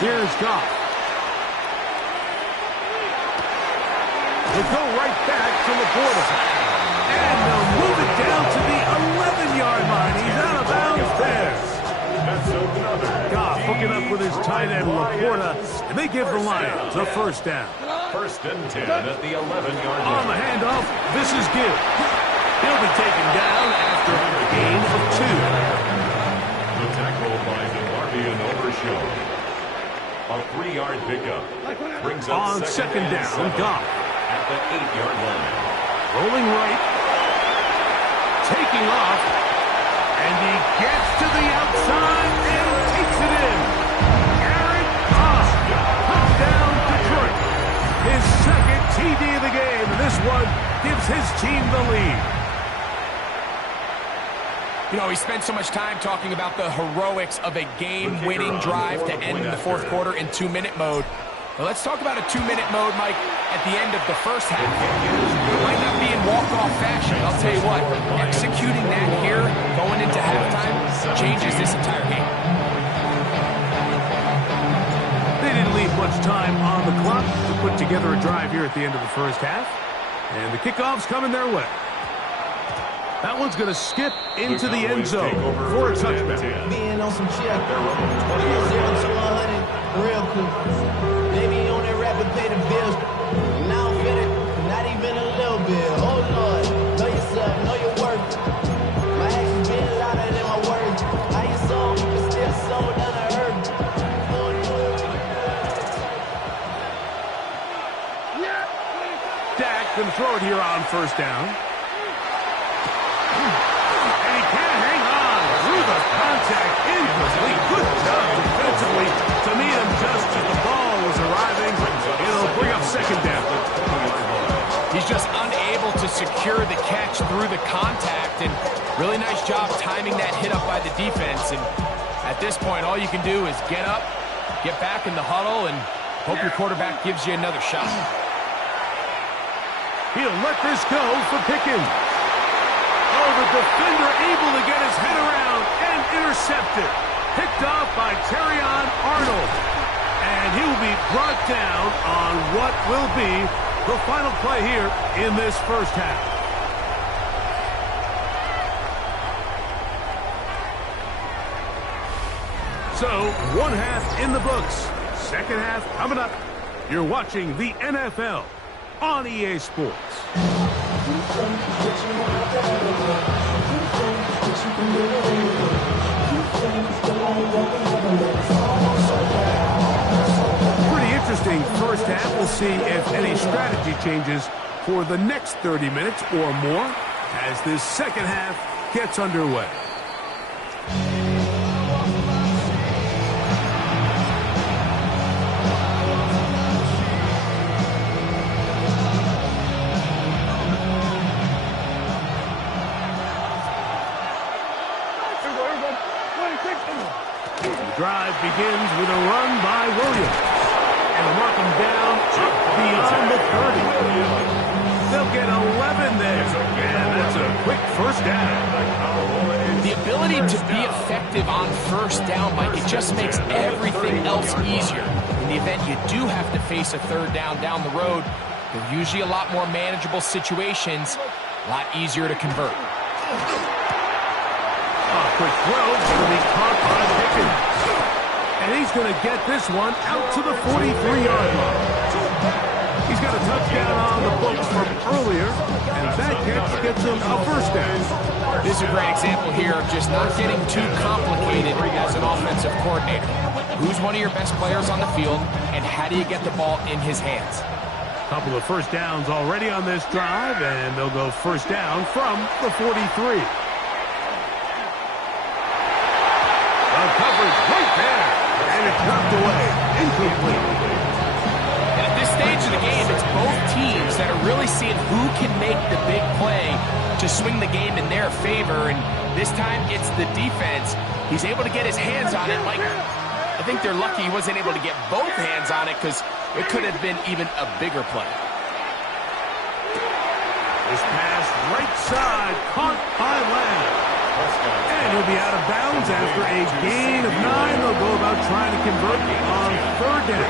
Here's Goff. They'll go right back to Laporta. And they'll move it down to the 11-yard line. He's out of bounds there. Goff hooking up with his tight end Laporta, and they give the Lions a 1st down. 1st and 10 at the 11-yard line. On the handoff, this is Gibbs. He'll be taken down after a gain of 2. The tackle by DeMarvion overshown. A 3-yard pickup brings up on 2nd down, Goff. At the 8-yard line. Rolling right. Taking off. And he gets to the outside and his team the lead. You know, he spent so much time talking about the heroics of a game-winning drive to end the fourth quarter in 2-minute mode. Well, let's talk about a 2-minute mode, Mike, at the end of the first half. It might not be in walk-off fashion. I'll tell you what, executing that here, going into halftime, changes this entire game. They didn't leave much time on the clock to put together a drive here at the end of the first half. And the kickoff's coming their way. That one's going to skip into the end zone for a touchdown. Being on some shit. 0 to 100 real quick. Maybe on that rapid pay the bills. Now I'm fitted, not even a little bit. Oh Lord, know yourself, know your worth. My actions being louder than my words. How you sold, but still sold down the hurt. Dak going to throw it here on first down. And he can't hang on through the contact. Incomplete. Good job defensively to meet him just as the ball was arriving. It'll bring up second down. He's just unable to secure the catch through the contact, and really nice job timing that hit up by the defense. And at this point, all you can do is get up, get back in the huddle, and hope your quarterback gives you another shot. He'll let this go for Pickens. Oh, the defender able to get his head around and intercepted. Picked off by Terrion Arnold. And he will be brought down on what will be the final play here in this first half. So, one half in the books. Second half coming up. You're watching the NFL on EA Sports. Pretty interesting first half. We'll see if any strategy changes for the next 30 minutes or more as this second half gets underway. Drive begins with a run by Williams. And they'll mark him down up beyond the 30. They'll get 11 there. And that's a quick first down. The ability to be effective on first down, Mike, it just makes everything else easier. In the event you do have to face a third down the road, they're usually a lot more manageable situations, a lot easier to convert. Quick throw, going to be caught by Pickens. And he's going to get this one out to the 43-yard line. He's got a touchdown on the books from earlier, and that catch gets him a first down. This is a great example here of just not getting too complicated as an offensive coordinator. Who's one of your best players on the field, and how do you get the ball in his hands? Couple of first downs already on this drive, and they'll go first down from the 43. Coverage right there, and it's knocked away, incomplete. And at this stage of the game, it's both teams that are really seeing who can make the big play to swing the game in their favor, and this time it's the defense. He's able to get his hands on it. Mike, I think they're lucky he wasn't able to get both hands on it because it could have been even a bigger play. This pass right side, caught by Lamb. And he'll be out of bounds after a gain of 9. They'll go about trying to convert on third down.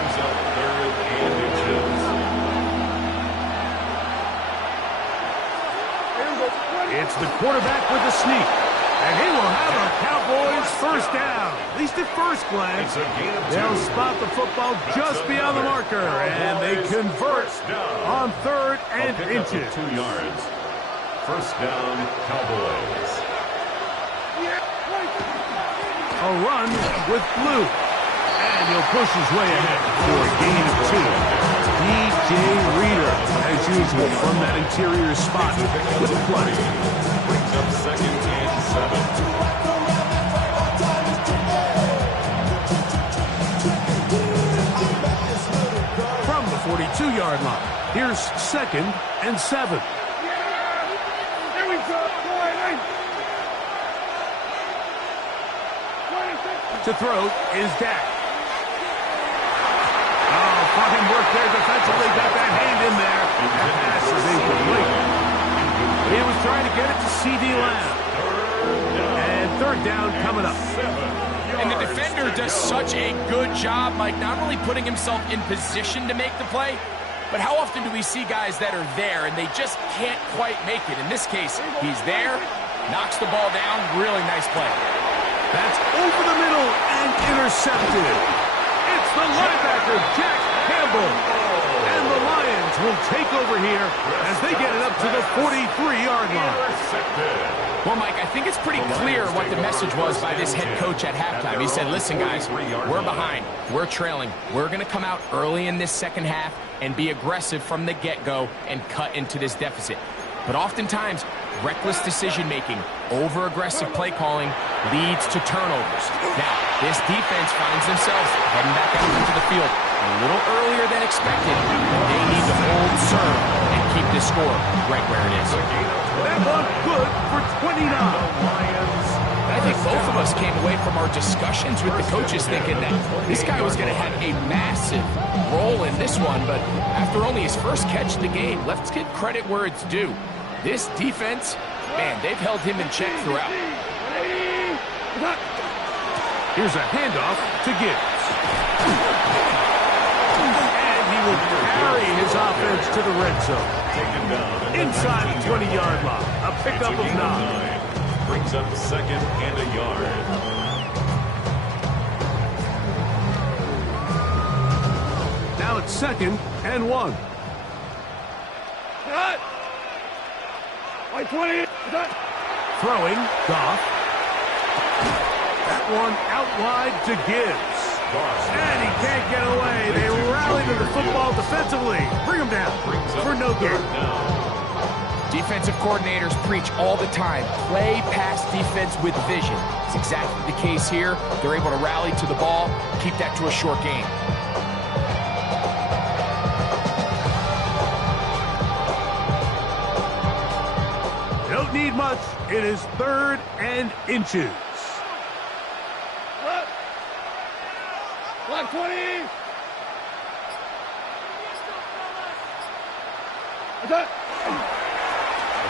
It's the quarterback with the sneak. And he will have a Cowboys first down. At least at first glance. They'll spot the football just beyond the marker. And they convert on third and inches. 2 yards. First down, Cowboys. A run with Blue. And he'll push his way ahead for a gain of 2. DJ Reader, as usual, from that interior spot with the play. Brings up second and 7. From the 42-yard line, here's second and 7. To throw is Dak. Oh, fine work there defensively. Got that hand in there. That pass is incomplete. He was trying to get it to C.D. Lamb. And third down coming up. And the defender does such a good job, Mike, not only putting himself in position to make the play, but how often do we see guys that are there and they just can't quite make it? In this case, he's there, knocks the ball down, really nice play. That's over the middle and intercepted. It's the linebacker, Jack Campbell. And the Lions will take over here as they get it up to the 43-yard line. Well, Mike, I think it's pretty clear what the message was by this head coach at halftime. He said, listen, guys, we're behind. We're trailing. We're going to come out early in this second half and be aggressive from the get-go and cut into this deficit. But oftentimes, reckless decision-making, over-aggressive play calling leads to turnovers. Now, this defense finds themselves heading back out into the field a little earlier than expected. They need to hold serve and keep this score right where it is. That one good for 29. I think both of us came away from our discussions with the coaches thinking that this guy was going to have a massive role in this one, but after only his first catch of the game, let's give credit where it's due. This defense, man, they've held him in check throughout. Here's a handoff to Gibbs. And he will carry his offense to the red zone. Inside the 20-yard line, a pickup of 9. Brings up second and a yard. Now it's second and 1. By 20. Throwing, Goff. That one out wide to Gibbs. And he can't get away. They rally to the football defensively. Bring him down for no good. Defensive coordinators preach all the time, play pass defense with vision. It's exactly the case here. They're able to rally to the ball, keep that to a short game. Don't need much. It is 3rd and inches. Block 20.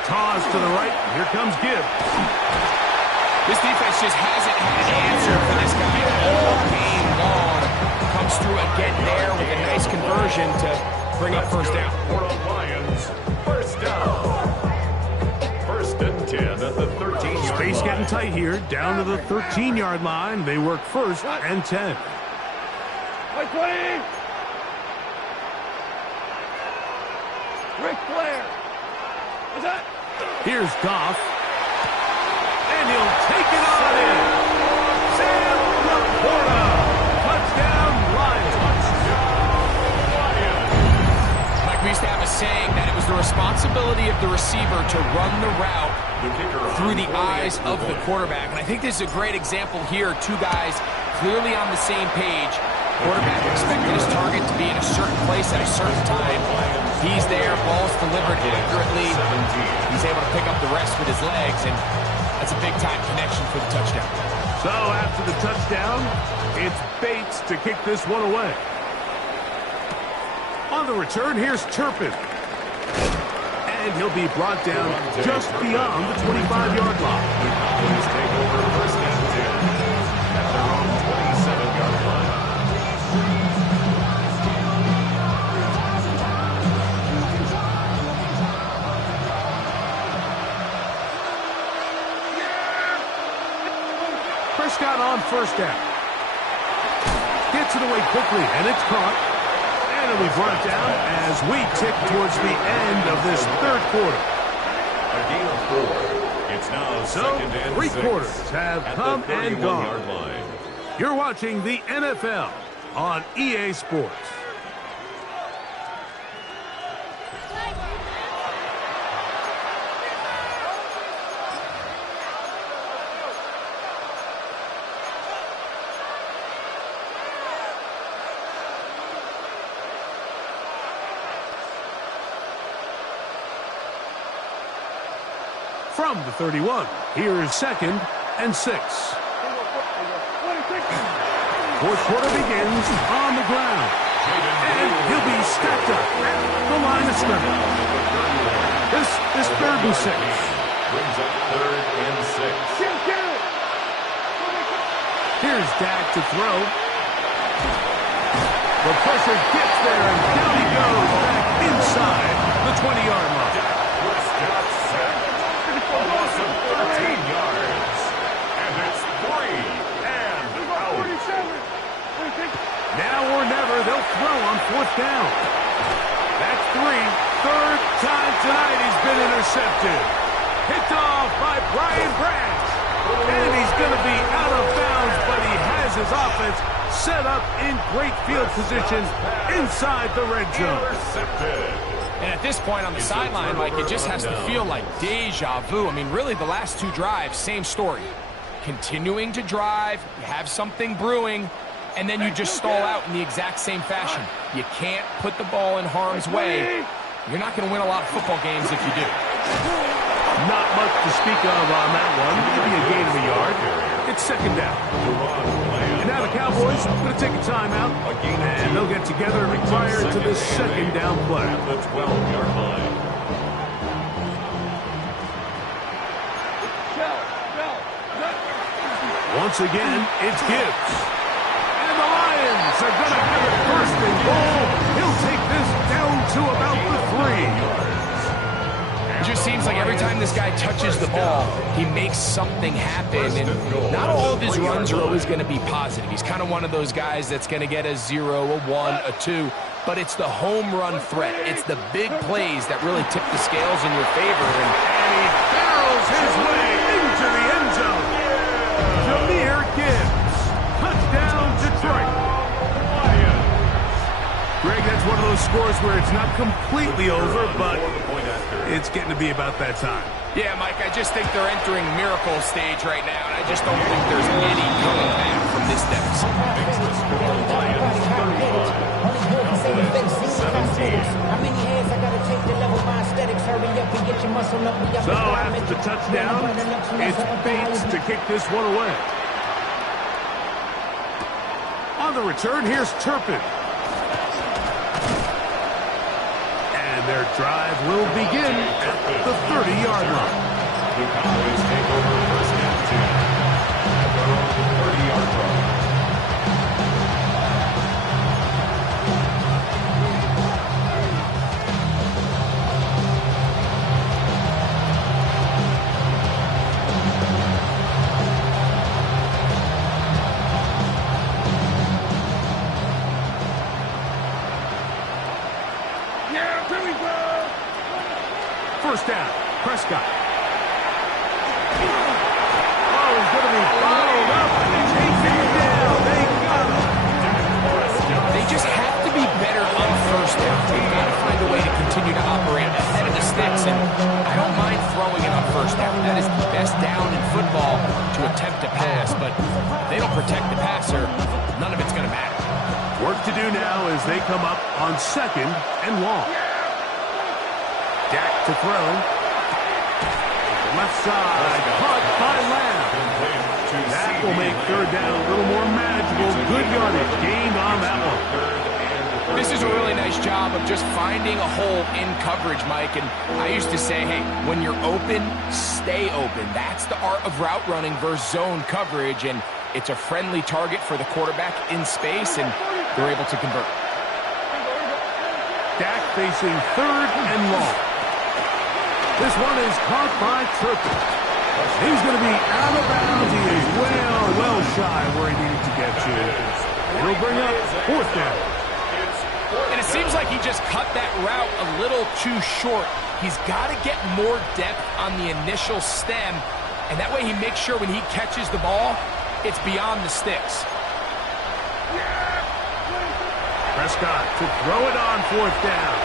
Toss to the right. Here comes Gibbs. This defense just hasn't had an answer for this guy all game long. Comes through again there with a nice conversion to bring up first down. Lions, first down. 1st and 10 at the 13-yard Space line. getting tight here. Down to the 13-yard line. They work 1st and 10. By 20. Ric Flair. What's that? Here's Goff. And he'll take it on in. Sam Laporta. Touchdown, Lions. Like we used to have a saying that it was the responsibility of the receiver to run the route through the eyes of the quarterback. And I think this is a great example here. Two guys clearly on the same page. Quarterback expected his target to be in a certain place at a certain time. He's there, ball's delivered accurately. He's able to pick up the rest with his legs, and that's a big-time connection for the touchdown. So after the touchdown, it's Bates to kick this one away. On the return, here's Turpin. And he'll be brought down just beyond the 25-yard line. Please take over 1st and 10 at their own 27-yard line. Prescott on 1st down. Gets it away quickly, and it's caught. And it'll be brought down as we tick towards the end of this 3rd quarter. A gain of 4. It's now So, 2nd and 3 6 quarters have at come the and 31-yard gone. line. You're watching the NFL on EA Sports. From the 31, here's 2nd and 6. Fourth quarter begins on the ground. And he'll be stacked up at the line of scrimmage. This is 3rd and 6. Brings up 3rd and 6. Here's Dak to throw. The pressure gets there, and down he goes back inside the 20-yard line. Dak Prescott sacked. A loss of 13 yards. And it's 3 and out. Now or never, they'll throw on 4th down. That's 3. 3rd time tonight he's been intercepted. Picked off by Brian Branch. And he's going to be out of bounds, but he has his offense set up in great field position inside the red zone. And at this point on the sideline, Mike, it just has to feel like deja vu. I mean, really, the last 2 drives, same story. Continuing to drive, you have something brewing, and then you just stall out in the exact same fashion. You can't put the ball in harm's way. You're not going to win a lot of football games if you do. Not much to speak of on that one. Maybe a gain of a yard. It's 2nd down. And now the Cowboys are going to take a timeout, and they'll get together prior to this 2nd down play. The 12-yard line. Once again, it's Gibbs. And the Lions are going to have it 1st and goal. He'll take this down to about the 3. It just seems like every time this guy touches the ball, he makes something happen. And not all of his runs are always going to be positive. He's kind of one of those guys that's going to get a 0, a 1, a 2. But it's the home run threat. It's the big plays that really tip the scales in your favor. And he barrels his way into the end zone. Jahmyr Gibbs. Touchdown, Detroit. Greg, that's one of those scores where it's not completely over, but it's getting to be about that time. Yeah, Mike, I just think they're entering miracle stage right now, and I just don't think there's any coming back from this deficit. So after the touchdown, it's Bates to kick this one away. On the return, here's Turpin. Their drive will begin at the 30-yard line. The Cowboys take over 1st and 10 at their own 30-yard line. First down, Prescott. Oh, he's going to be followed up and taken down. They got him. They just have to be better on 1st down. They've got to find a way to continue to operate ahead of the sticks, and I don't mind throwing it on 1st down. That is the best down in football to attempt to pass, but if they don't protect the passer, none of it's going to matter. Work to do now as they come up on 2nd and long. Dak to throw. Left side, caught by Lamb. That will make 3rd down a little more manageable. Good yardage gained on that one. This is a really nice job of just finding a hole in coverage, Mike. And I used to say, hey, when you're open, stay open. That's the art of route running versus zone coverage. And it's a friendly target for the quarterback in space, and they're able to convert. Dak facing 3rd and long. This one is caught by Turpin. He's going to be out of bounds. He is well shy where he needed to get to. He'll bring up 4th down. And it seems like he just cut that route a little too short. He's got to get more depth on the initial stem, and that way he makes sure when he catches the ball, it's beyond the sticks. Prescott to throw it on 4th down.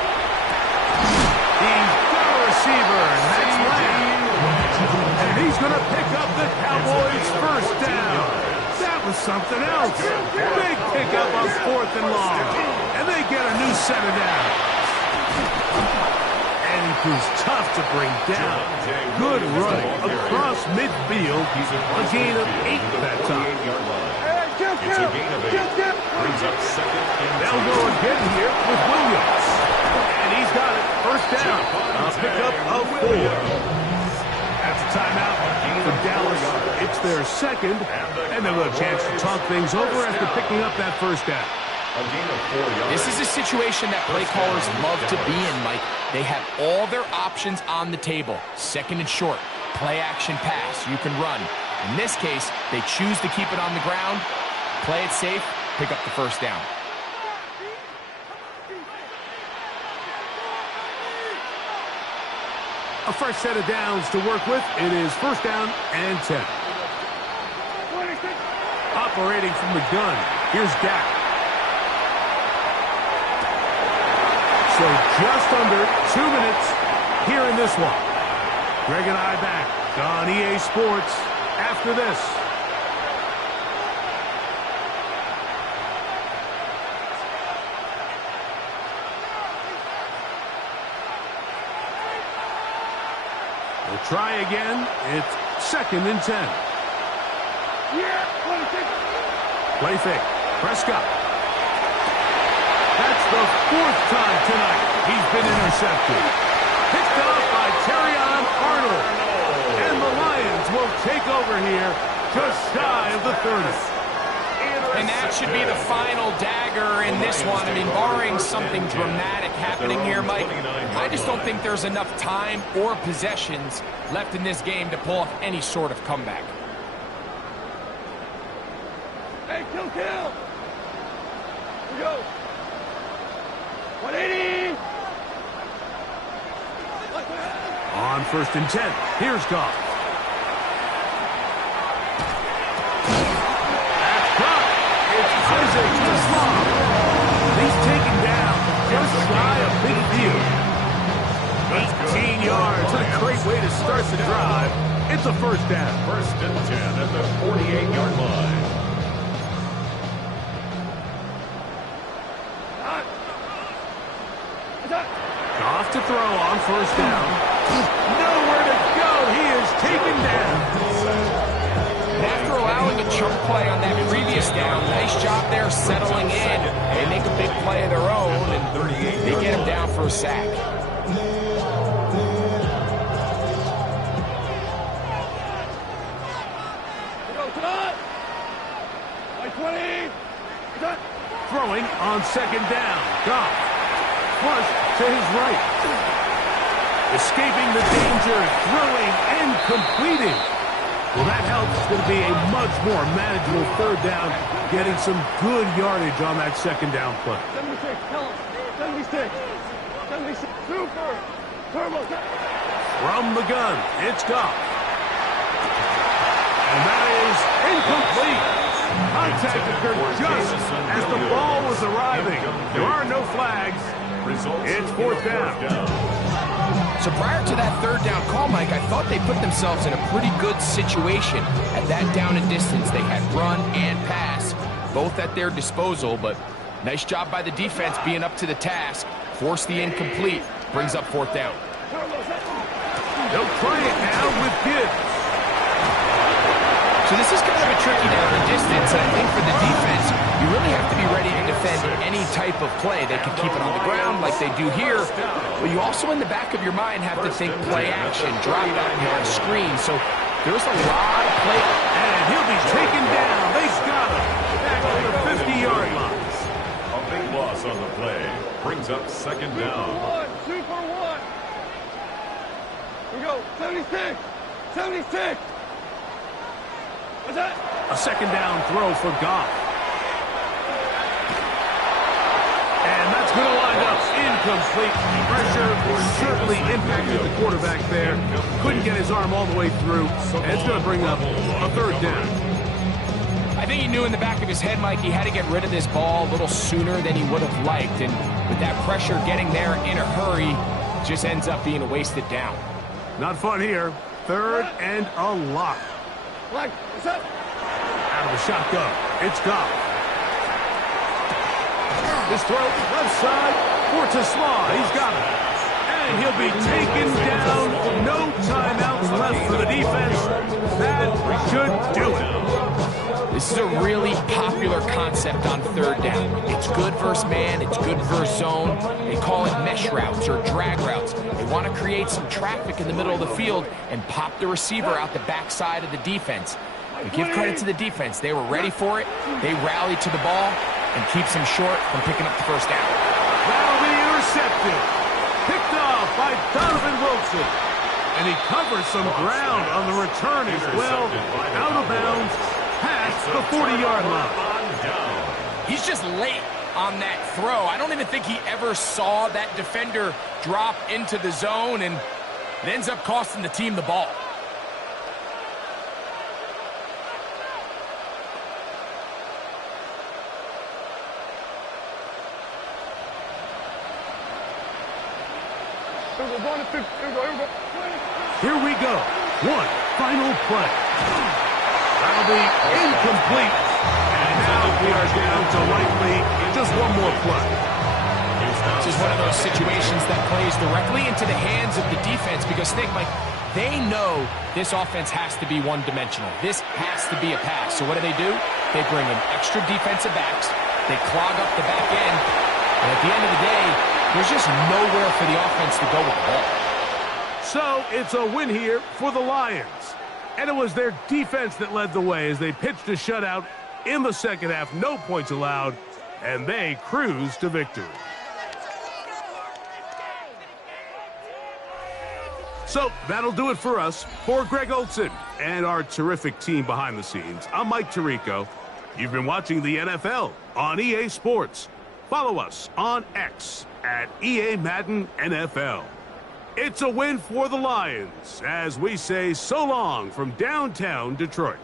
He's got a receiver, and that's Lamb. And he's going to pick up the Cowboys' 1st down. That was something else. Big pickup on 4th and long. And they get a new set of downs. And he proves tough to bring down. Good running across midfield. A gain of 8 that time. It's a gain of 8. Brings up second and 10. They'll go again here with Williams. And he's got it. First down. I'll pick up a 4. That's a timeout for Dallas. It's their second, and they'll have a chance to talk things over after picking up that first down. This is a situation that play callers love to be in, Mike. They have all their options on the table. Second and short, play action pass, you can run. In this case, they choose to keep it on the ground, play it safe, pick up the first down. A fresh set of downs to work with. It is first down and 10. Operating from the gun, here's Dak. So just under 2 minutes here in this one. Greg and I back on EA Sports after this. We'll try again. It's second and 10. Play fake. Prescott. That's the 4th time tonight he's been intercepted. Picked off by Terrion Arnold. And the Lions will take over here just shy of the 30. And that should be the final dagger in this one. I mean, barring something dramatic happening here, Mike, I just don't think there's enough time or possessions left in this game to pull off any sort of comeback. Hey, kill! Here we go. 180! On first and 10, here's Goff. That's got it. It's Isaac to Slav. He's taken down just shy of midfield. 18 yards, and a great way to start the drive. It's a first down. First and 10 at the 48-yard line. Off to throw on first down. Nowhere to go. He is taken down. And after allowing a chunk play on that previous down, nice job there settling in. They make a big play of their own, and they get him down for a sack. Throwing on second down. Goff. Flush to his right. Escaping the danger, throwing and completing. Well, that helps. It's going to be a much more manageable third down, getting some good yardage on that second down play. 76, tell him. 76. 76. Super. Turbo. From the gun, it's Goff. And that is incomplete. Contact occurred just as the ball was arriving. There are no flags. It's fourth down. So prior to that third down call, Mike, I thought they put themselves in a pretty good situation at that down and distance. They had run and pass, both at their disposal, but nice job by the defense being up to the task. Force the incomplete, brings up fourth down. They'll try it now with Gibbs. So this is kind of a tricky down and distance, and I think for the defense, you really have to be ready to defend any type of play. They can keep it on the ground like they do here, but you also in the back of your mind have to think play action, drop down here on screen. So there's a lot of play. And he'll be taken down. They've got him back to the 50-yard line. A big loss on the play. Brings up second down. Super one. We go. 76. 76. What's that? A second down throw for Goff. And that's going to wind up incomplete. Pressure certainly impacted the quarterback there. Couldn't get his arm all the way through. And it's going to bring up a third down. I think he knew in the back of his head, Mike, he had to get rid of this ball a little sooner than he would have liked. And with that pressure getting there in a hurry, just ends up being a wasted down. Not fun here. Third and a lot. Like, what's up? Out of the shotgun. It's Goff. This throw left side for Tasma. He's got it. And he'll be taken down. No timeouts left for the defense. That should do it. This is a really popular concept on third down. It's good versus man, it's good versus zone. They call it mesh routes or drag routes. They want to create some traffic in the middle of the field and pop the receiver out the backside of the defense. But give credit to the defense. They were ready for it. They rallied to the ball and keeps them short from picking up the first down. That'll be intercepted. Picked off by Donovan Wilson. And he covers some ground on the return as well. Out of bounds, past the 40-yard line. He's just late on that throw. I don't even think he ever saw that defender drop into the zone, and it ends up costing the team the ball. Here we go. One final play. That'll be incomplete. And now we are down to likely just one more play. This is one of those situations that plays directly into the hands of the defense because think, Mike, they know this offense has to be one-dimensional. This has to be a pass. So what do? They bring in extra defensive backs. They clog up the back end. And at the end of the day, there's just nowhere for the offense to go with the ball. So it's a win here for the Lions. And it was their defense that led the way as they pitched a shutout in the second half. No points allowed, and they cruised to victory. So that'll do it for us. For Greg Olson and our terrific team behind the scenes, I'm Mike Tirico. You've been watching the NFL on EA Sports. Follow us on X at EA Madden NFL. It's a win for the Lions as we say so long from downtown Detroit.